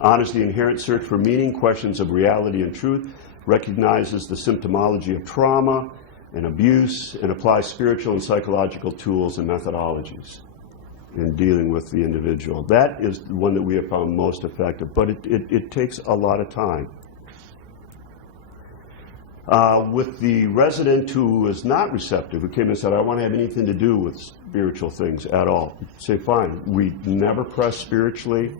Honors the inherent search for meaning, questions of reality and truth, recognizes the symptomology of trauma and abuse, and applies spiritual and psychological tools and methodologies. in dealing with the individual. That is the one that we have found most effective, but it takes a lot of time. With the resident who is not receptive, who came and said, I don't want to have anything to do with spiritual things at all, say, fine. We never press spiritually.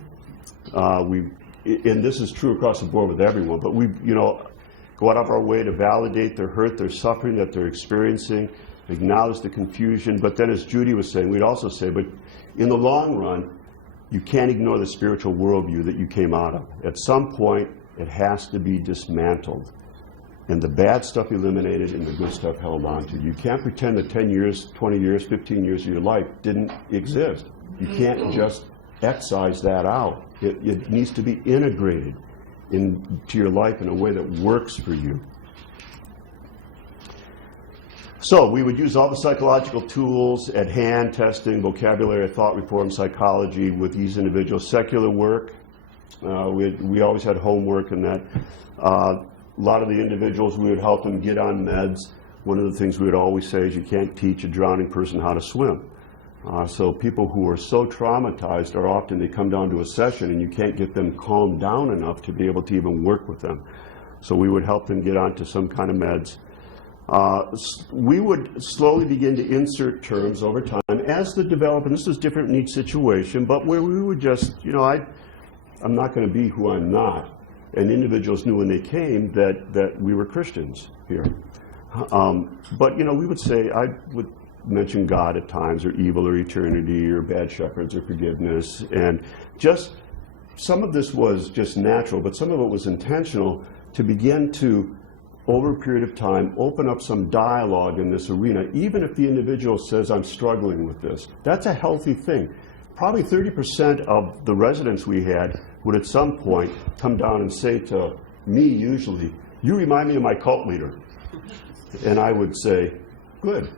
And this is true across the board with everyone, but we, go out of our way to validate their hurt, their suffering that they're experiencing, acknowledge the confusion. But then, as Judy was saying, we'd also say, but in the long run, you can't ignore the spiritual worldview that you came out of. At some point, it has to be dismantled, and the bad stuff eliminated and the good stuff held on to. You can't pretend that 10 years, 20 years, 15 years of your life didn't exist. You can't just excise that out. It needs to be integrated into your life in a way that works for you. So we would use all the psychological tools at hand, testing, vocabulary, thought reform, psychology with these individuals. Secular work, we always had homework and that. A lot of the individuals, we would help them get on meds. One of the things we would always say is you can't teach a drowning person how to swim. So people who are so traumatized are often, they come down to a session and you can't get them calmed down enough to be able to even work with them. So we would help them get onto some kind of meds. We would slowly begin to insert terms over time as the development, this is different in each situation, but where we would just, I'm not going to be who I'm not. And individuals knew when they came that we were Christians here. But, we would say, I would mention God at times, or evil, or eternity, or bad shepherds, or forgiveness. And just some of this was just natural, but some of it was intentional to begin to, over a period of time, open up some dialogue in this arena, even if the individual says, I'm struggling with this. That's a healthy thing. Probably 30% of the residents we had would at some point come down and say to me, usually, you remind me of my cult leader. And I would say, good.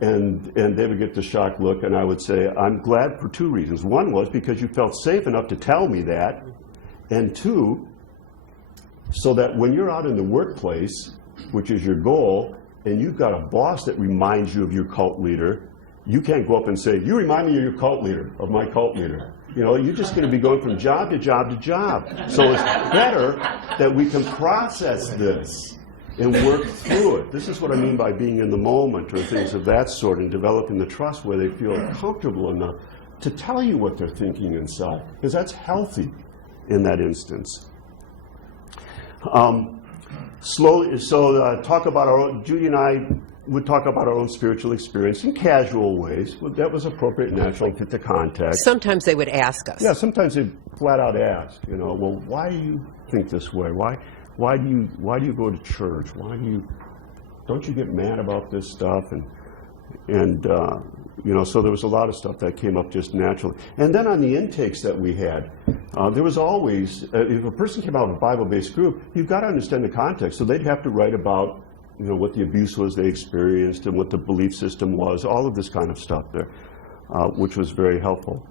And they would get the shocked look, and I would say, I'm glad for two reasons. One was because you felt safe enough to tell me that, and two, so that when you're out in the workplace, which is your goal, and you've got a boss that reminds you of your cult leader, you can't go up and say, you remind me of your cult leader, of my cult leader. You're just going to be going from job to job to job. So it's better that we can process this and work through it. This is what I mean by being in the moment, or things of that sort, and developing the trust where they feel comfortable enough to tell you what they're thinking inside, because that's healthy in that instance. Slowly, talk about our own, Judy and I would talk about our own spiritual experience in casual ways. That was appropriate and natural, fit the context. Sometimes they would ask us. Yeah, sometimes they'd flat out ask, well, why do you think this way? Why do you go to church? Don't you get mad about this stuff? And so there was a lot of stuff that came up just naturally. And then on the intakes that we had, there was always, if a person came out of a Bible-based group, you've got to understand the context. So they'd have to write about, what the abuse was they experienced and what the belief system was, all of this kind of stuff there, which was very helpful.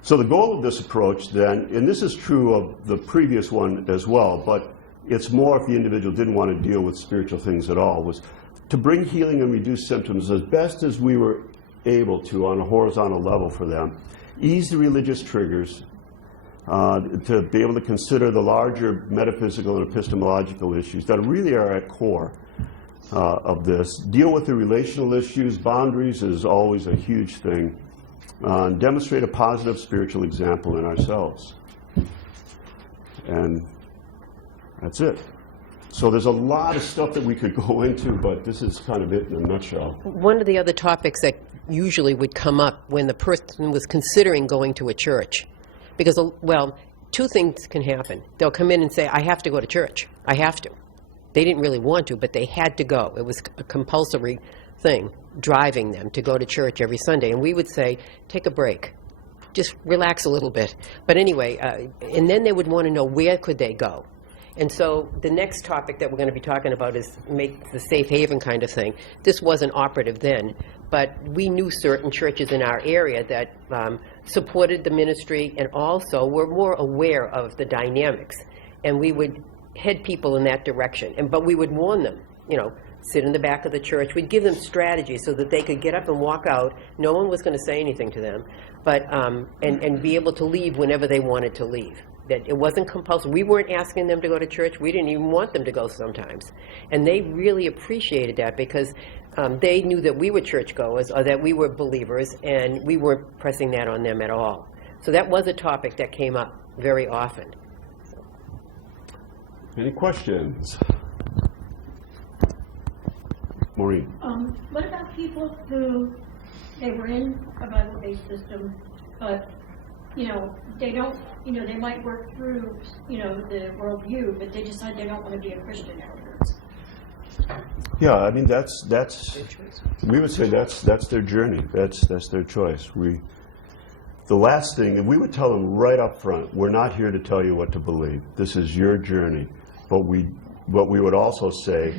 So the goal of this approach then, and this is true of the previous one as well, but it's more if the individual didn't want to deal with spiritual things at all, was to bring healing and reduce symptoms as best as we were able to on a horizontal level for them, ease the religious triggers, to be able to consider the larger metaphysical and epistemological issues that really are at core of this, deal with the relational issues. Boundaries is always a huge thing. Demonstrate a positive spiritual example in ourselves. And that's it. So there's a lot of stuff that we could go into, but this is kind of it in a nutshell. One of the other topics that usually would come up when the person was considering going to a church, because, well, two things can happen. They'll come in and say, I have to go to church. I have to. They didn't really want to, but they had to go. It was a compulsory thing, driving them to go to church every Sunday. And we would say, take a break. Just relax a little bit. But anyway, and then they would want to know where could they go. And so the next topic that we're going to be talking about is make the safe haven kind of thing. This wasn't operative then, but we knew certain churches in our area that supported the ministry and also were more aware of the dynamics. And we would head people in that direction. But we would warn them, sit in the back of the church. We'd give them strategies so that they could get up and walk out. No one was going to say anything to them, but and be able to leave whenever they wanted to leave. That it wasn't compulsory. We weren't asking them to go to church. We didn't even want them to go sometimes. And they really appreciated that because they knew that we were churchgoers or that we were believers, and we weren't pressing that on them at all. So that was a topic that came up very often. Any questions? Maureen? What about people who, they were in a Bible-based system, but, they don't, they might work through, the worldview, but they decide they don't want to be a Christian afterwards? Yeah, I mean, that's we would say that's their journey. That's their choice. The last thing, and we would tell them right up front, we're not here to tell you what to believe. This is your journey. But we would also say,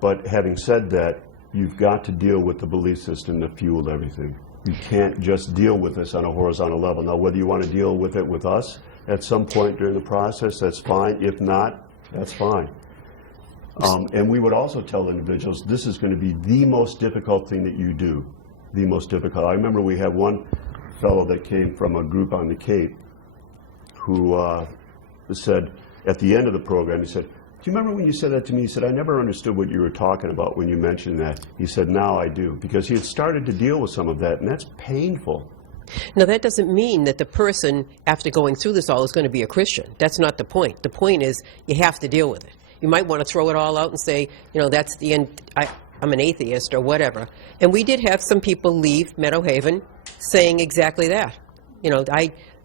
but having said that, you've got to deal with the belief system that fueled everything. You can't just deal with this on a horizontal level. Now, whether you want to deal with it with us at some point during the process, that's fine. If not, that's fine. And we would also tell individuals, this is going to be the most difficult thing that you do, the most difficult. I remember we had one fellow that came from a group on the Cape who said, at the end of the program, he said, do you remember when you said that to me? He said, I never understood what you were talking about when you mentioned that. He said, now I do, because he had started to deal with some of that, and that's painful. Now, that doesn't mean that the person, after going through this all, is going to be a Christian. That's not the point. The point is you have to deal with it. You might want to throw it all out and say, that's the end, I'm an atheist or whatever. And we did have some people leave Meadow Haven saying exactly that.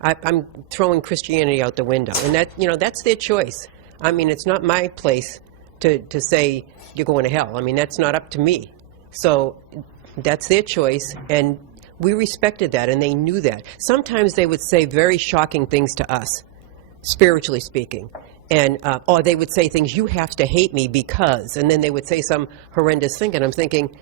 I'm throwing Christianity out the window. And that, that's their choice. I mean, it's not my place to say you're going to hell. I mean, that's not up to me. So that's their choice, and we respected that, and they knew that. Sometimes they would say very shocking things to us, spiritually speaking. And, or they would say things, you have to hate me because, and then they would say some horrendous thing, and I'm thinking,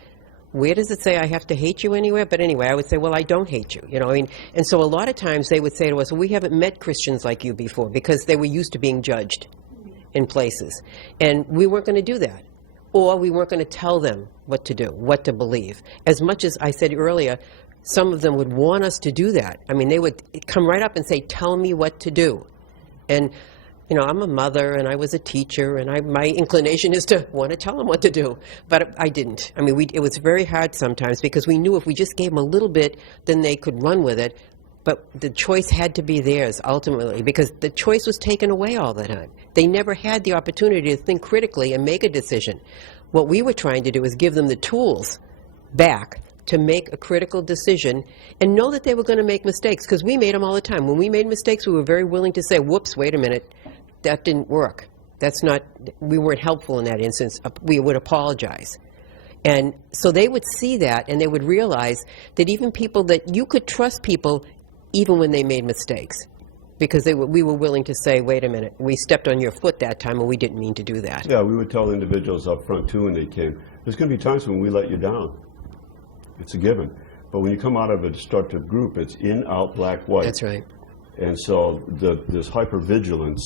where does it say I have to hate you anywhere? But anyway, I would say, well, I don't hate you, And so a lot of times they would say to us, well, we haven't met Christians like you before, because they were used to being judged in places. And we weren't going to do that. Or we weren't going to tell them what to do, what to believe. As much as I said earlier, some of them would want us to do that. I mean, they would come right up and say, tell me what to do. And, I'm a mother, and I was a teacher, and my inclination is to want to tell them what to do. But I didn't. I mean, it was very hard sometimes, because we knew if we just gave them a little bit, then they could run with it. But the choice had to be theirs, ultimately, because the choice was taken away all the time. They never had the opportunity to think critically and make a decision. What we were trying to do is give them the tools back to make a critical decision and know that they were going to make mistakes, because we made them all the time. When we made mistakes, we were very willing to say, whoops, wait a minute, that didn't work. We weren't helpful in that instance. We would apologize. And so they would see that, and they would realize that even people that you could trust people even when they made mistakes, because we were willing to say, wait a minute, we stepped on your foot that time, and we didn't mean to do that. Yeah, we would tell individuals up front, too, when they came, there's going to be times when we let you down. It's a given. But when you come out of a destructive group, it's in, out, black, white. That's right. And so this hypervigilance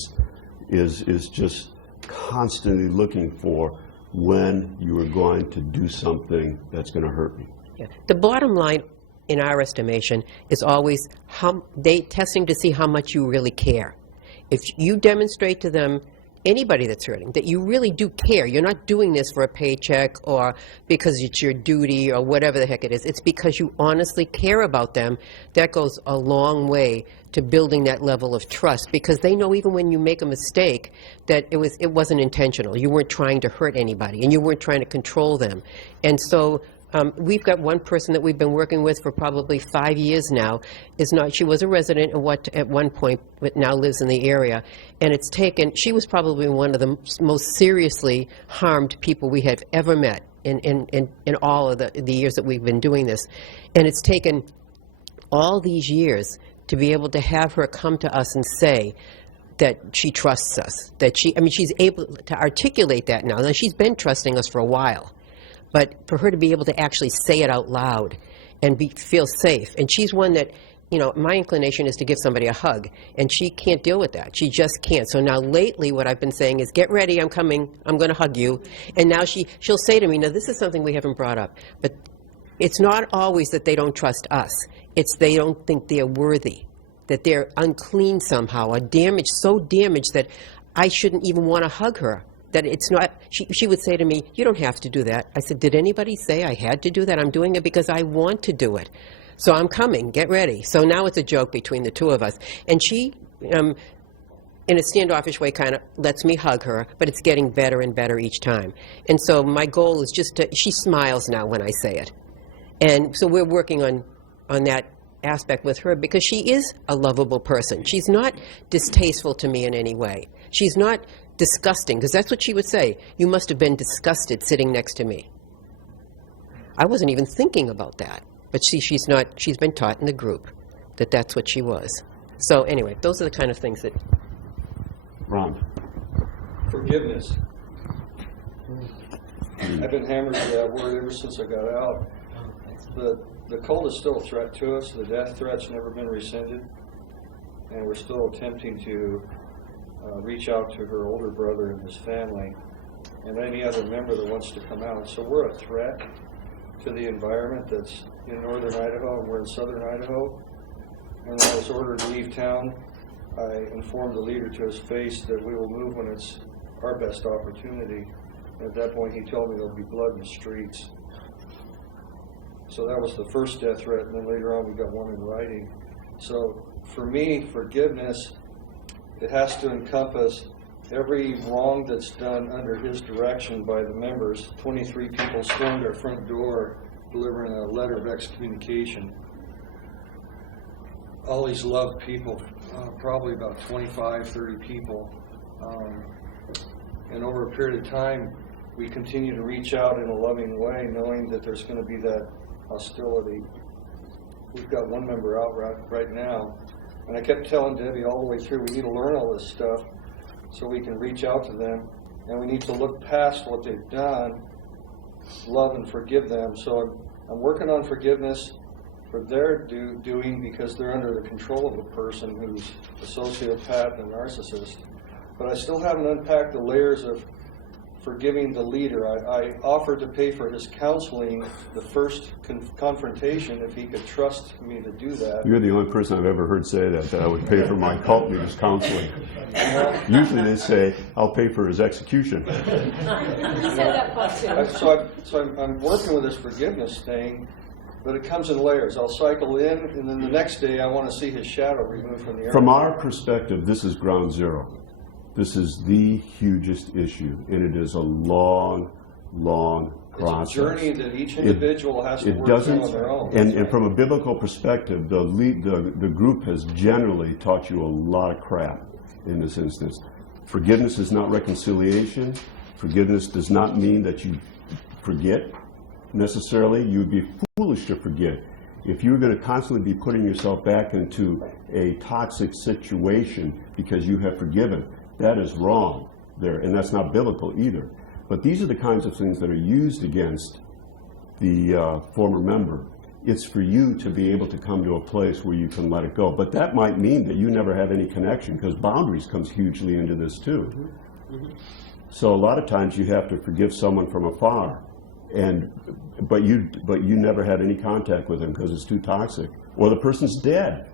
is just constantly looking for when you are going to do something that's going to hurt me. Yeah. The bottom line, in our estimation, is always testing to see how much you really care. If you demonstrate to them, anybody that's hurting, that you really do care, you're not doing this for a paycheck or because it's your duty or whatever the heck it is, it's because you honestly care about them, that goes a long way to building that level of trust, because they know even when you make a mistake that it wasn't intentional. You weren't trying to hurt anybody, and you weren't trying to control them. And so we've got one person that we've been working with for probably 5 years now. She was a resident at one point, but now lives in the area. And she was probably one of the most seriously harmed people we have ever met in all of the years that we've been doing this. And it's taken all these years to be able to have her come to us and say that she trusts us, she's able to articulate that now. Now, she's been trusting us for a while. But for her to be able to actually say it out loud and feel safe. And she's one that, you know, my inclination is to give somebody a hug, and she can't deal with that. She just can't. So now lately what I've been saying is, get ready, I'm coming, I'm going to hug you. And now she'll say to me, now this is something we haven't brought up, but it's not always that they don't trust us. It's they don't think they're worthy, that they're unclean somehow, or damaged, so damaged that I shouldn't even want to hug her. That it's not, she would say to me, you don't have to do that. I said, did anybody say I had to do that? I'm doing it because I want to do it. So I'm coming, get ready. So now it's a joke between the two of us. And she, in a standoffish way, kind of lets me hug her, but it's getting better and better each time. And so my goal is just to, she smiles now when I say it. And so we're working on that aspect with her, because she is a lovable person. She's not distasteful to me in any way. She's not disgusting, because that's what she would say. You must have been disgusted sitting next to me. I wasn't even thinking about that. But she's been taught in the group that that's what she was. So anyway, those are the kind of things that... Ron. Forgiveness. I've been hammered with that word ever since I got out. The cult is still a threat to us. The death threat's never been rescinded. And we're still attempting to reach out to her older brother and his family and any other member that wants to come out. So we're a threat to the environment that's in northern Idaho, and we're in southern Idaho. And when I was ordered to leave town, I informed the leader to his face that we will move when it's our best opportunity. And at that point, he told me there'll be blood in the streets. So that was the first death threat, and then later on we got one in writing. So for me, forgiveness, it has to encompass every wrong that's done under his direction by the members. 23 people stormed our front door delivering a letter of excommunication. All these loved people, probably about 25, 30 people. And over a period of time, we continue to reach out in a loving way, knowing that there's going to be that hostility. We've got one member out right now, and I kept telling Debbie all the way through, we need to learn all this stuff so we can reach out to them, and we need to look past what they've done, love and forgive them. So I'm working on forgiveness for their doing, because they're under the control of a person who's a sociopath and narcissist. But I still haven't unpacked the layers of forgiving the leader. I offered to pay for his counseling, the first confrontation, if he could trust me to do that. You're the only person I've ever heard say that I would pay for my cult leader's counseling. Usually they say, I'll pay for his execution. So I'm working with this forgiveness thing, but it comes in layers. I'll cycle in, and then the next day I want to see his shadow removed from the area. From our perspective, this is ground zero. This is the hugest issue, and it is a long, long process. It's a journey that each individual has to work through on their own. And from a biblical perspective, the group has generally taught you a lot of crap in this instance. Forgiveness is not reconciliation. Forgiveness does not mean that you forget necessarily. You would be foolish to forget. If you're going to constantly be putting yourself back into a toxic situation because you have forgiven, that is wrong there, and that's not biblical either. But these are the kinds of things that are used against the former member. It's for you to be able to come to a place where you can let it go. But that might mean that you never have any connection, because boundaries comes hugely into this too. So a lot of times you have to forgive someone from afar, but you never had any contact with them because it's too toxic, or the person's dead.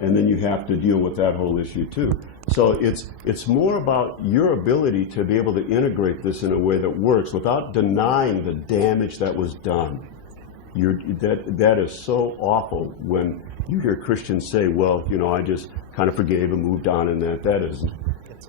And then you have to deal with that whole issue too. So it's more about your ability to be able to integrate this in a way that works without denying the damage that was done. That is so awful when you hear Christians say, well, you know, I just kind of forgave and moved on, and that is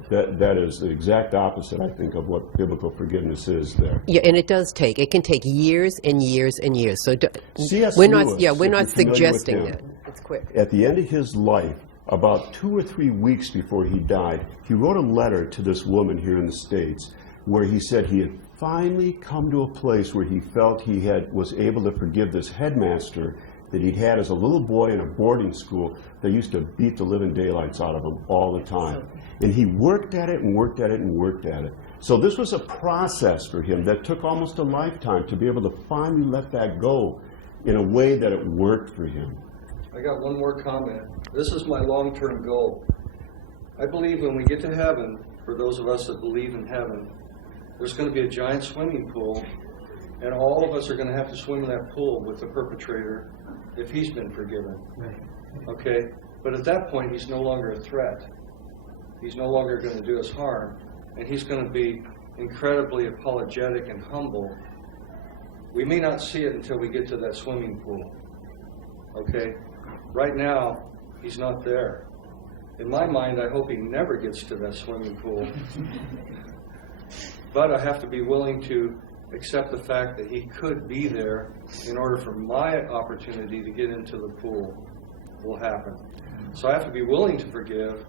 the exact opposite, I think, of what biblical forgiveness is there. Yeah, and it can take years and years and years. So C.S. we're Lewis, not suggesting that. It's quick. At the end of his life, about 2 or 3 weeks before he died, he wrote a letter to this woman here in the States where he said he had finally come to a place where he felt he was able to forgive this headmaster that he'd had as a little boy in a boarding school that used to beat the living daylights out of him all the time. And he worked at it and worked at it and worked at it. So this was a process for him that took almost a lifetime to be able to finally let that go in a way that it worked for him. I got one more comment. This is my long-term goal. I believe when we get to heaven, for those of us that believe in heaven, there's going to be a giant swimming pool, and all of us are going to have to swim in that pool with the perpetrator if he's been forgiven. Okay? But at that point, he's no longer a threat. He's no longer going to do us harm, and he's going to be incredibly apologetic and humble. We may not see it until we get to that swimming pool. Okay? Right now, he's not there. In my mind, I hope he never gets to that swimming pool. But I have to be willing to accept the fact that he could be there in order for my opportunity to get into the pool will happen. So I have to be willing to forgive,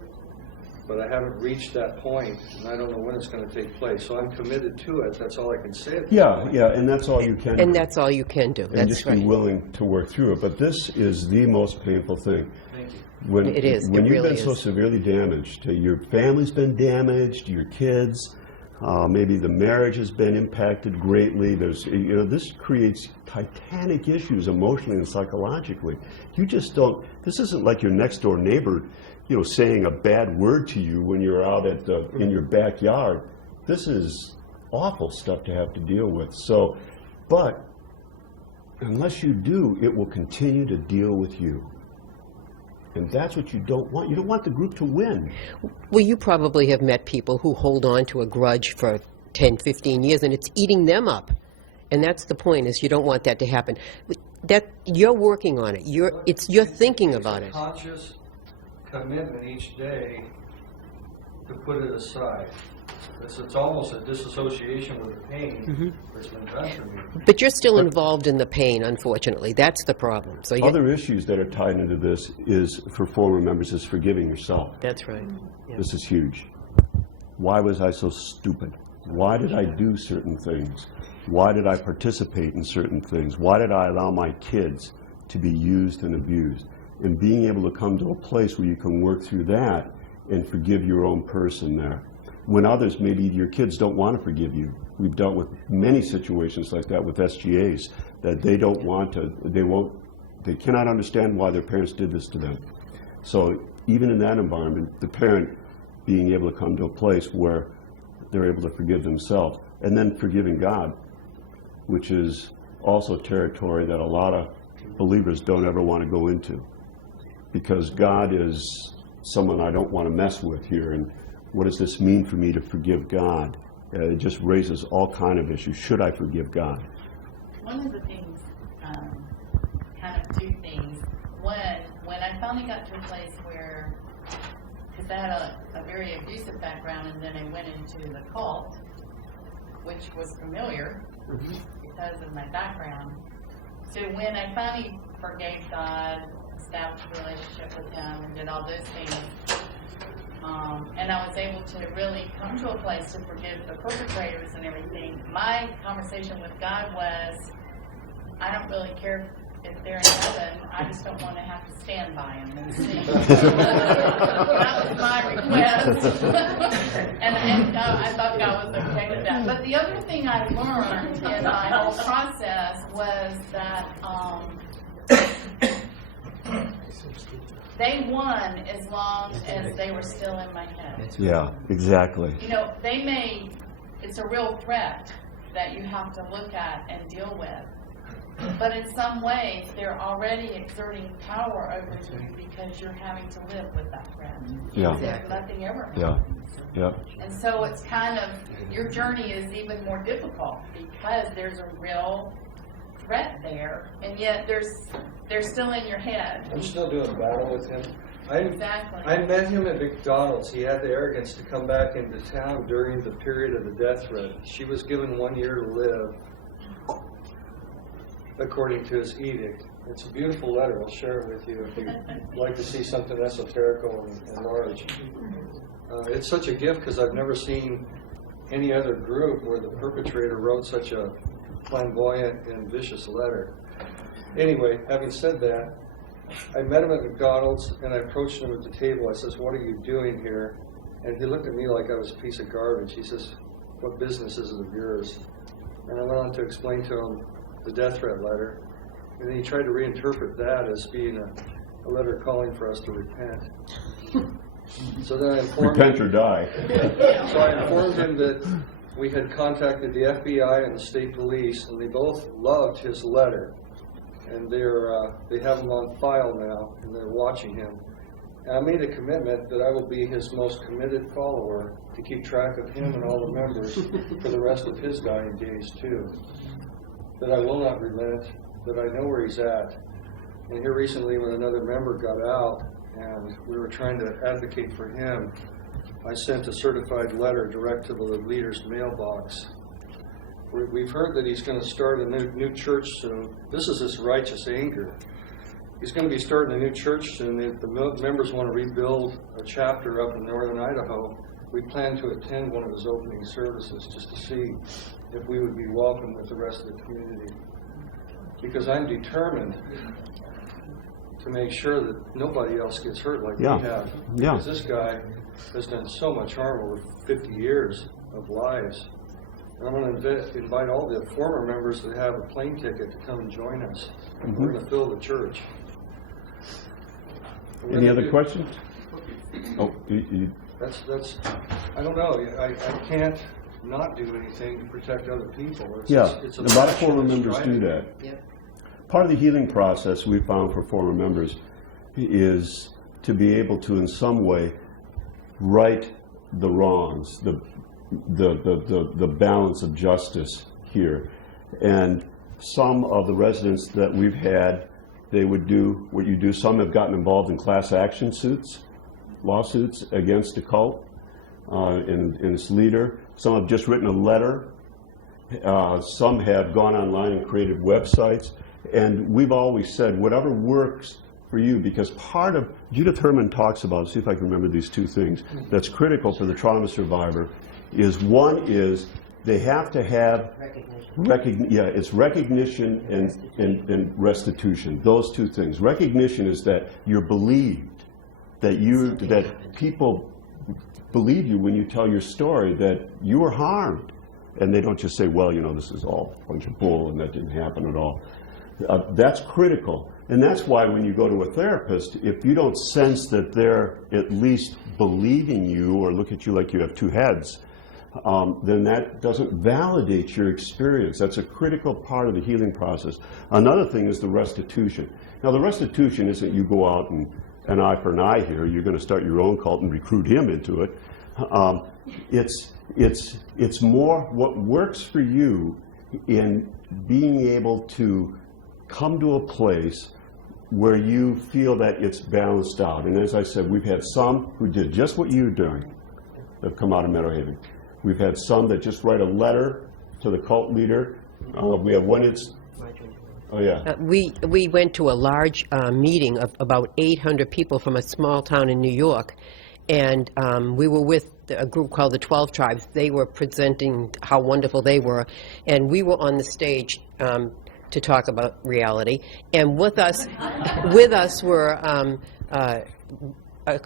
but I haven't reached that point, and I don't know when it's going to take place. So I'm committed to it. That's all I can say. Yeah, and that's all you can do. And that's all you can do. And That's just right. be willing to work through it. But this is the most painful thing. Thank you. When, It is. When It you've really been so is. severely damaged, your family's been damaged, your kids, maybe the marriage has been impacted greatly. This creates titanic issues emotionally and psychologically. You just don't. This isn't like your next door neighbor, saying a bad word to you when you're out in your backyard. This is awful stuff to have to deal with. So, but unless you do, it will continue to deal with you. And that's what you don't want. You don't want the group to win. Well, you probably have met people who hold on to a grudge for 10, 15 years, and it's eating them up. And that's the point, is you don't want that to happen. That you're working on it. You're thinking about it. Conscious commitment each day to put it aside. It's almost a disassociation with the pain that's been done to me. But you're still involved in the pain, unfortunately. That's the problem. So Other issues that are tied into this is, for former members, is forgiving yourself. That's right. Yeah. This is huge. Why was I so stupid? Why did I do certain things? Why did I participate in certain things? Why did I allow my kids to be used and abused? And being able to come to a place where you can work through that and forgive your own person there. When others, maybe your kids don't want to forgive you. We've dealt with many situations like that with SGAs, that they don't want to, they cannot understand why their parents did this to them. So even in that environment, the parent being able to come to a place where they're able to forgive themselves, and then forgiving God, which is also territory that a lot of believers don't ever want to go into, because God is someone I don't want to mess with here. And what does this mean for me to forgive God? It just raises all kind of issues. Should I forgive God? One of the things, kind of two things. One, when I finally got to a place where, because I had a very abusive background, and then I went into the cult, which was familiar because of my background. So when I finally forgave God, established a relationship with Him, and did all those things, and I was able to really come to a place to forgive the perpetrators and everything, my conversation with God was, I don't really care if they're in heaven, I just don't want to have to stand by them and see. That was my request. and I thought God was okay with that. But the other thing I learned in my whole process was that they won as long as they were still in my head. Yeah, exactly. It's a real threat that you have to look at and deal with. But in some ways, they're already exerting power over you because you're having to live with that threat. Yeah. There's nothing ever Yeah. happens. Yeah. And so it's kind of, your journey is even more difficult because there's a real threat there, and yet they're still in your head. I'm still doing battle with him. Exactly. I met him at McDonald's. He had the arrogance to come back into town during the period of the death threat. She was given 1 year to live, according to his edict. It's a beautiful letter. I'll share it with you if you'd like to see something esoterical and large. It's such a gift because I've never seen any other group where the perpetrator wrote such a flamboyant and vicious letter. Anyway, having said that, I met him at McDonald's and I approached him at the table. I says, "What are you doing here?" And he looked at me like I was a piece of garbage. He says, "What business is it of yours?" And I went on to explain to him the death threat letter. And then he tried to reinterpret that as being a letter calling for us to repent. So then I informed Repent him, or die. so I informed him that we had contacted the FBI and the state police, and they both loved his letter. And they have him on file now, and they're watching him. And I made a commitment that I will be his most committed follower to keep track of him and all the members for the rest of his dying days too. That I will not relent, that I know where he's at. And here recently when another member got out and we were trying to advocate for him, I sent a certified letter direct to the leader's mailbox. We've heard that he's going to start a new church soon. This is his righteous anger. He's going to be starting a new church soon. If the members want to rebuild a chapter up in northern Idaho, we plan to attend one of his opening services just to see if we would be welcome with the rest of the community. Because I'm determined to make sure that nobody else gets hurt like we have. Yeah. Because this guy has done so much harm over 50 years of lives. And I'm going to invite all the former members that have a plane ticket to come and join us. Mm-hmm. We're going to fill the church. Any other questions? Oh, That's. I don't know. I can't not do anything to protect other people. It's a lot of former members do that. Yep. Part of the healing process we found for former members is to be able to, in some way, right the wrongs, the balance of justice here. And some of the residents that we've had, they would do what you do. Some have gotten involved in class action suits, lawsuits against the cult and its leader. Some have just written a letter. Some have gone online and created websites. And we've always said, whatever works for you, because part of, Judith Herman talks about, see if I can remember these two things, that's critical for the trauma survivor, is one is they have to have it's recognition and restitution. Those two things. Recognition is that you're believed, that people believe you when you tell your story, that you were harmed, and they don't just say, well, you know, this is all a bunch of bull and that didn't happen at all. That's critical. And that's why when you go to a therapist, if you don't sense that they're at least believing you or look at you like you have two heads, then that doesn't validate your experience. That's a critical part of the healing process. Another thing is the restitution. Now, the restitution isn't you go out and an eye for an eye here. You're going to start your own cult and recruit him into it. It's more what works for you in being able to come to a place where you feel that it's balanced out. And as I said, we've had some who did just what you're doing that have come out of Meadowhaven. We've had some that just write a letter to the cult leader. We have one oh yeah. We went to a large meeting of about 800 people from a small town in New York, and we were with a group called the 12 Tribes. They were presenting how wonderful they were, and we were on the stage to talk about reality. And with us were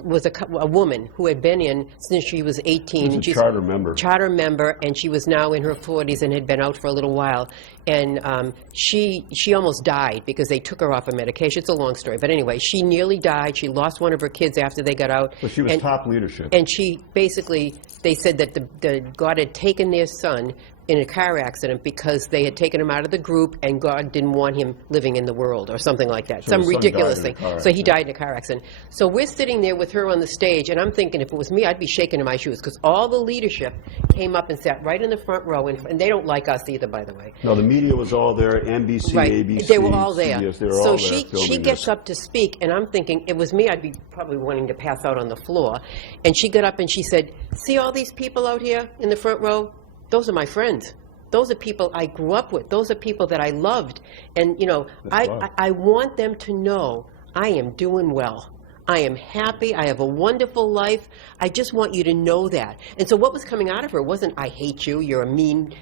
was a woman who had been in since she was 18. She's a charter member. Charter member, and she was now in her 40s and had been out for a little while. And she almost died because they took her off of medication. It's a long story, but anyway, she nearly died. She lost one of her kids after they got out. But she was top leadership. And she basically, they said that God had taken their son in a car accident because they had taken him out of the group and God didn't want him living in the world or something like that. So some his son ridiculous died in a thing. car So he accident. died in a car accident. So we're sitting there with her on the stage, and I'm thinking if it was me, I'd be shaking in my shoes because all the leadership came up and sat right in the front row, and they don't like us either, by the way. No, the media was all there, NBC, Right. ABC, They were all there. CBS, they were So all there she filming gets this. up to speak, and I'm thinking, it was me, I'd be probably wanting to pass out on the floor. And she got up and she said, see all these people out here in the front row? Those are my friends. Those are people I grew up with. Those are people that I loved. And, you know, I want them to know I am doing well. I am happy. I have a wonderful life. I just want you to know that. And so what was coming out of her wasn't, I hate you, you're a mean,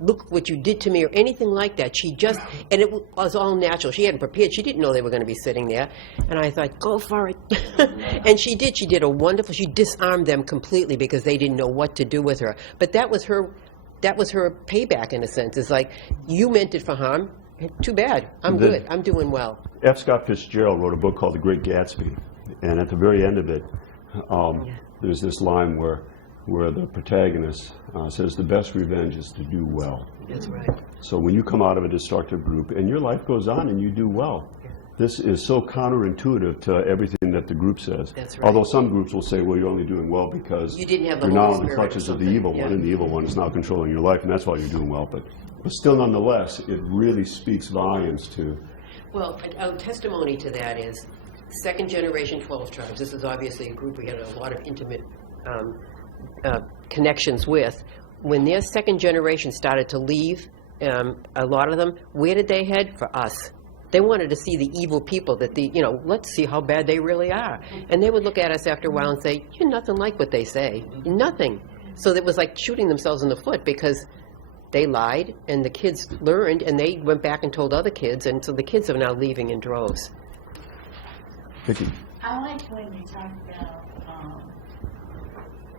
look what you did to me or anything like that. She just, and it was all natural. She hadn't prepared. She didn't know they were going to be sitting there. And I thought, go for it. And she did. She did a wonderful, she disarmed them completely because they didn't know what to do with her. But that was her payback in a sense. It's like, you meant it for harm. Too bad. I'm The- good. I'm doing well. F. Scott Fitzgerald wrote a book called The Great Gatsby, and at the very end of it, there's this line where the protagonist says, "The best revenge is to do well." That's right. So when you come out of a destructive group and your life goes on and you do well, this is so counterintuitive to everything that the group says. That's right. Although some groups will say, well, you're only doing well because You didn't have the you're now Holy in the Spirit or clutches of the something, evil one, yeah. and the evil one is now controlling your life, and that's why you're doing well. But still, nonetheless, it really speaks volumes to. Well, a testimony to that is second generation 12 tribes. This is obviously a group we had a lot of intimate connections with. When their second generation started to leave, a lot of them, where did they head? For us. They wanted to see the evil people that let's see how bad they really are. And they would look at us after a while and say, you're nothing like what they say. Nothing. So it was like shooting themselves in the foot because they lied and the kids learned and they went back and told other kids, and so the kids are now leaving in droves. Vicki. I like when you talk about,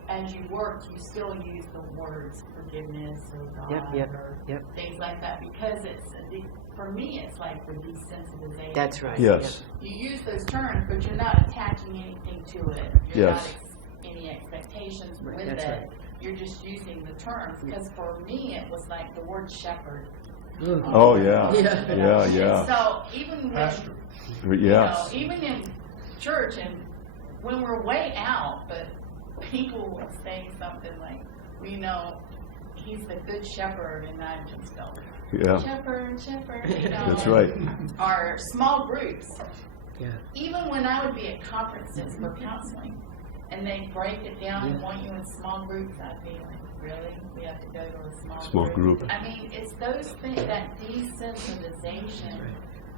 as you work, you still use the words forgiveness or God or things like that, because for me, it's like the desensitization. That's right. Yes. You use those terms, but you're not attaching anything to it. You're Yes. not any expectations with That's it. right. You're just using the terms, because for me, it was like the word shepherd. Oh, yeah. Yeah. Yeah. So even when, Pastor. Yes. even in church, and when we're way out, but people will say something like, he's the good shepherd, and I just go, Yeah. shepherd, That's right. Our small groups, Yeah. even when I would be at conferences for counseling, and they break it down and want you in small groups, I'd be like, really? We have to go to a Small group. I mean, it's those things, that desensitization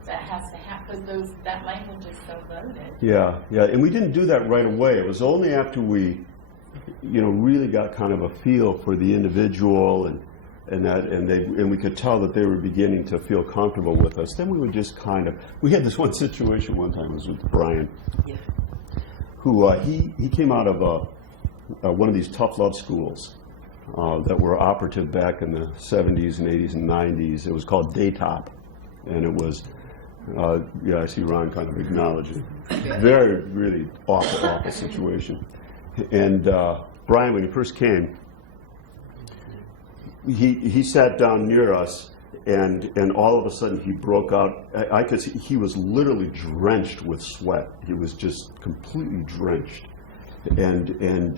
that has to happen, because that language is so loaded. Yeah, and we didn't do that right away. It was only after we, really got kind of a feel for the individual and we could tell that they were beginning to feel comfortable with us. Then we would just we had this one situation one time, it was with Brian, who he came out of one of these tough love schools that were operative back in the 70s and 80s and 90s. It was called Daytop, and it was. I see Ron kind of acknowledging. Very, really awful situation. And Brian, when he first came, he sat down near us, and all of a sudden he broke out. I could see he was literally drenched with sweat. He was just completely drenched. And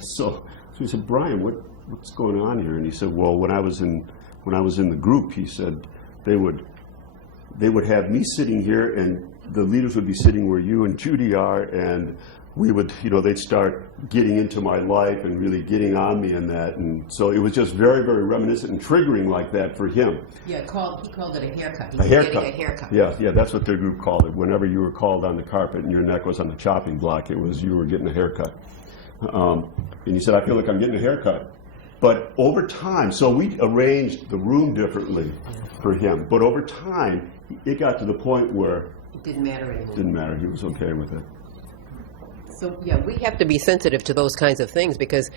so he said, "Brian, what's going on here?" And he said, "Well, when I was in the group," he said, they would have me sitting here, and the leaders would be sitting where you and Judy are, and we would, they'd start getting into my life and really getting on me in that. And so it was just very, very reminiscent and triggering like that for him. Yeah, he called it a haircut. He A was haircut. getting a haircut. Yeah, that's what their group called it. Whenever you were called on the carpet and your neck was on the chopping block, it was you were getting a haircut. And he said, "I feel like I'm getting a haircut." But over time, so we arranged the room differently for him. But over time, it got to the point where It didn't matter anymore. it didn't matter. He was okay with it. So, we have to be sensitive to those kinds of things because,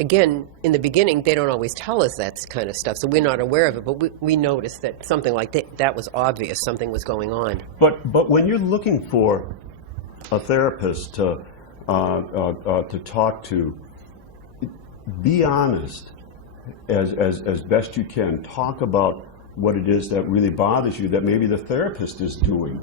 again, in the beginning, they don't always tell us that kind of stuff, so we're not aware of it, but we noticed that something like that was obvious, something was going on. But when you're looking for a therapist to talk to, be honest as best you can. Talk about what it is that really bothers you that maybe the therapist is doing.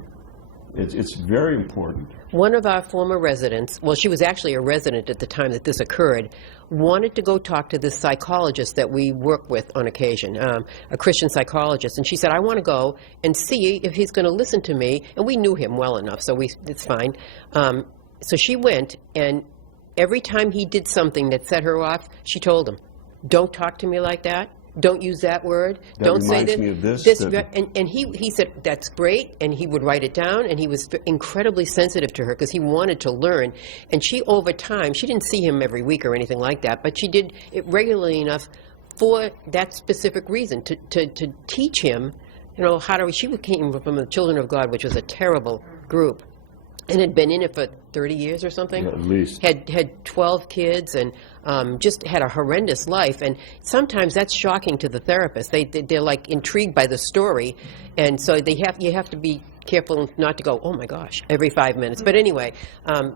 It's very important. One of our former residents, well, she was actually a resident at the time that this occurred, wanted to go talk to this psychologist that we work with on occasion, a Christian psychologist. And she said, "I want to go and see if he's going to listen to me." And we knew him well enough, so it's fine. So she went, and every time he did something that set her off, she told him, "Don't talk to me like that. Don't use that word. That Don't say reminds this." me of this, And he said, "That's great," and he would write it down, and he was incredibly sensitive to her because he wanted to learn. And she, over time, she didn't see him every week or anything like that, but she did it regularly enough for that specific reason, to teach him, how to. She came from the Children of God, which was a terrible group. and had been in it for 30 years or something. Yeah, at least. Had 12 kids and just had a horrendous life. And sometimes that's shocking to the therapist. They're like intrigued by the story, and so you have to be careful not to go, oh my gosh, every 5 minutes. But anyway,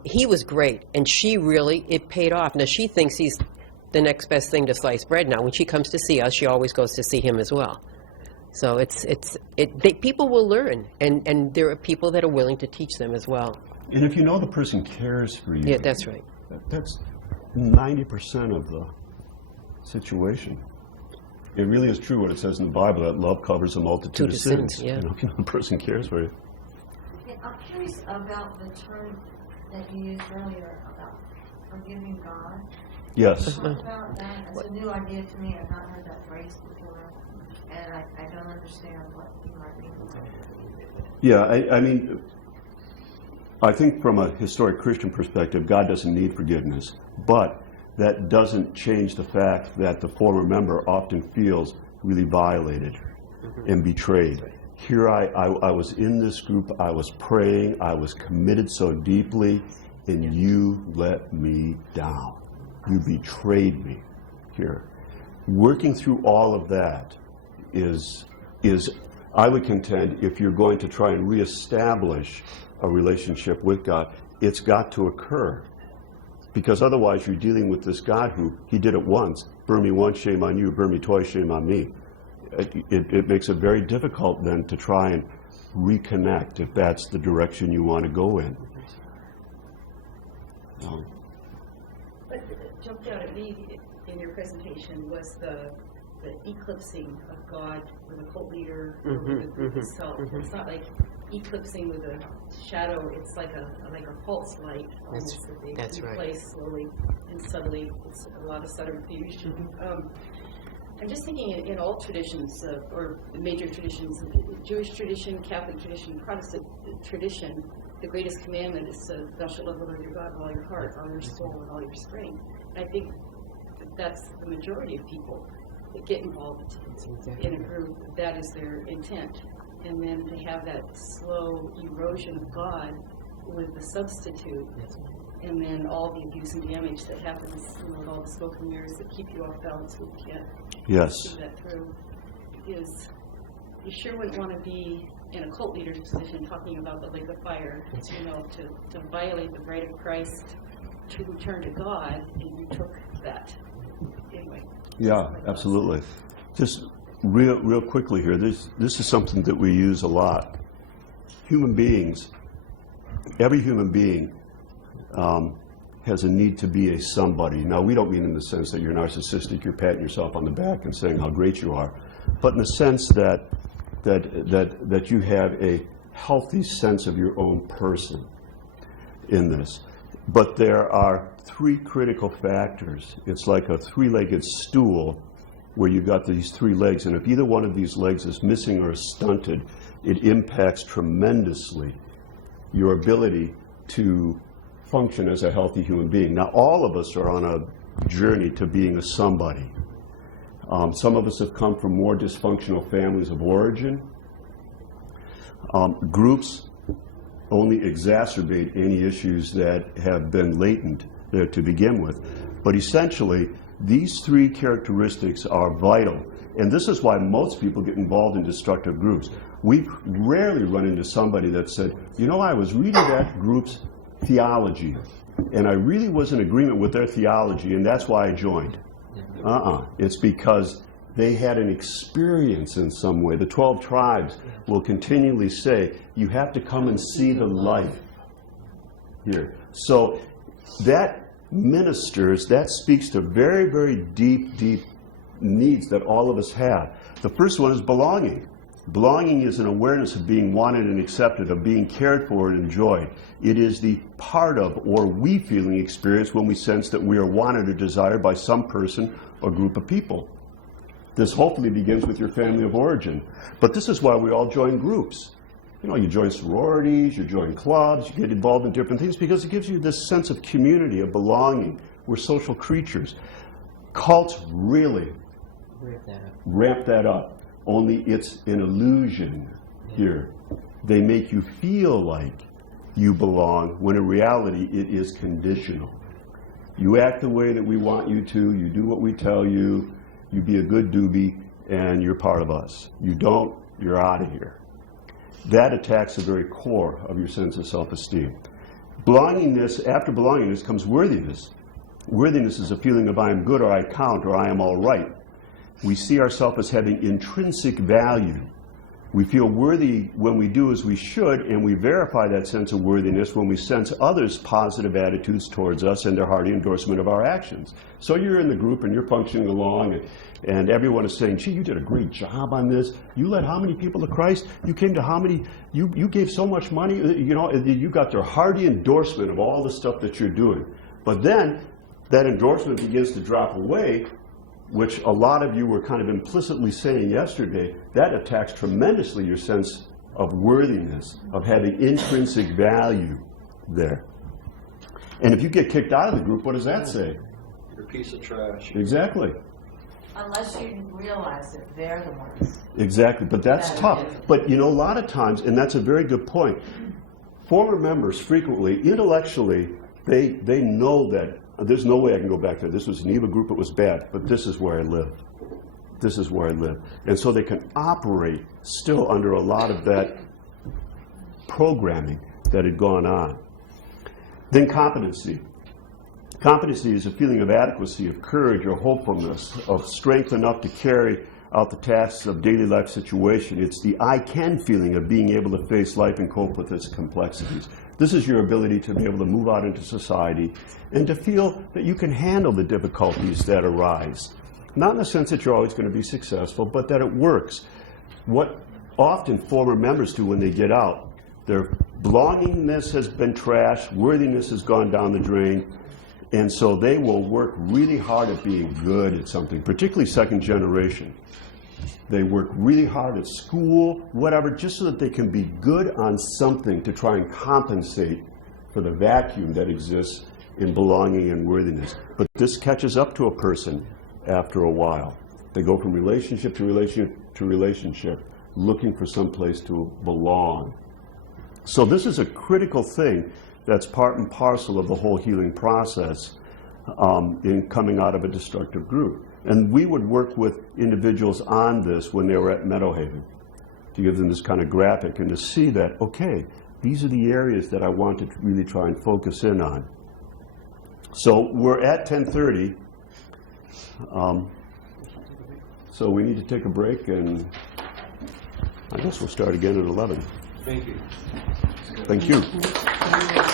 he was great, and it paid off. Now she thinks he's the next best thing to sliced bread. Now when she comes to see us, she always goes to see him as well. So people will learn, and there are people that are willing to teach them as well. And if you know the person cares for you, Yeah, that's right. that's 90% of the situation. It really is true what it says in the Bible, that love covers a multitude of sins. Yeah. You know, if you know the person cares for you. Yeah, I'm curious about the term that you used earlier about forgiving God. Yes. Talk about that. It's a new idea to me. I've not heard that phrase before, and I don't understand what you might mean. Yeah, I mean, I think from a historic Christian perspective, God doesn't need forgiveness, but that doesn't change the fact that the former member often feels really violated and betrayed. Here I was in this group, I was praying, I was committed so deeply, and you let me down. You betrayed me here. Working through all of that is I would contend, if you're going to try and reestablish a relationship with God, it's got to occur. Because otherwise you're dealing with this God who, he did it once, burn me once, shame on you, burn me twice, shame on me. It makes it very difficult then to try and reconnect if that's the direction you want to go in. What jumped out at me in your presentation was the eclipsing of God with a cult leader or with a group itself. It's not like eclipsing with a shadow, it's like a false light almost that they That's right. replace slowly and subtly. It's a lot of subterfuge. I'm just thinking in all traditions, or major traditions, Jewish tradition, Catholic tradition, Protestant tradition, the greatest commandment is thou shalt love the Lord your God with all your heart, all your soul, and all your strength. And I think that's the majority of people that get involved in a group. That is their intent. And then to have that slow erosion of God with the substitute, and then all the abuse and damage that happens, with all the smoke and mirrors that keep you off balance, we can't see that through, is you sure wouldn't want to be in a cult leader's position talking about the lake of fire, to violate the bride of Christ, to return to God, and you took that. Anyway. Yeah, absolutely. Just real quickly here, this is something that we use a lot. Human beings, every human being has a need to be a somebody. Now, we don't mean in the sense that you're narcissistic, you're patting yourself on the back and saying how great you are, but in the sense that you have a healthy sense of your own person in this. But there are three critical factors. It's like a three-legged stool where you've got these three legs, and if either one of these legs is missing or is stunted, it impacts tremendously your ability to function as a healthy human being. Now, all of us are on a journey to being a somebody. Some of us have come from more dysfunctional families of origin. Groups only exacerbate any issues that have been latent there to begin with. But essentially, these three characteristics are vital. And this is why most people get involved in destructive groups. We rarely run into somebody that said, I was reading that group's theology, and I really was in agreement with their theology, and that's why I joined. It's because they had an experience in some way. The 12 tribes will continually say, you have to come and see the life here. So that ministers, that speaks to very, very deep needs that all of us have. The first one is belonging. Belonging is an awareness of being wanted and accepted, of being cared for and enjoyed. It is the part of or we feeling experience when we sense that we are wanted or desired by some person or group of people. This hopefully begins with your family of origin. But this is why we all join groups. You join sororities, you join clubs, you get involved in different things because it gives you this sense of community, of belonging. We're social creatures. Cults really ramp that up. Only it's an illusion here. They make you feel like you belong, when in reality it is conditional. You act the way that we want you to, you do what we tell you, you be a good doobie, and you're part of us. You don't, you're out of here. That attacks the very core of your sense of self-esteem. Belongingness, after belongingness comes worthiness. Worthiness is a feeling of I am good, or I count, or I am all right. We see ourselves as having intrinsic value. We feel worthy when we do as we should, and we verify that sense of worthiness when we sense others' positive attitudes towards us and their hearty endorsement of our actions. So you're in the group and you're functioning along, and everyone is saying, gee, you did a great job on this. You led how many people to Christ? You came to how many? You gave so much money. You know, you got their hearty endorsement of all the stuff that you're doing. But then that endorsement begins to drop away, which a lot of you were kind of implicitly saying yesterday. That attacks tremendously your sense of worthiness, of having intrinsic value there. And if you get kicked out of the group, what does that say? You're a piece of trash. Exactly. Unless you realize that they're the ones. Exactly, but that's tough. But you know, a lot of times, and that's a very good point, former members frequently, intellectually, they know that there's no way I can go back there. This was an evil group, it was bad, but this is where I live. This is where I live. And so they can operate still under a lot of that programming that had gone on. Then competency. Competency is a feeling of adequacy, of courage or hopefulness, of strength enough to carry out the tasks of daily life situation. It's the I can feeling of being able to face life and cope with its complexities. This is your ability to be able to move out into society and to feel that you can handle the difficulties that arise. Not in the sense that you're always going to be successful, but that it works. What often former members do when they get out, their belongingness has been trashed, worthiness has gone down the drain, and so they will work really hard at being good at something, particularly second generation. They work really hard at school, whatever, just so that they can be good on something to try and compensate for the vacuum that exists in belonging and worthiness. But this catches up to a person after a while. They go from relationship to relationship to relationship, looking for some place to belong. So this is a critical thing that's part and parcel of the whole healing process in coming out of a destructive group. And we would work with individuals on this when they were at Meadowhaven, to give them this kind of graphic and to see that, okay, these are the areas that I want to really try and focus in on. So we're at 10:30. So we need to take a break, and I guess we'll start again at 11. Thank you. Thank you.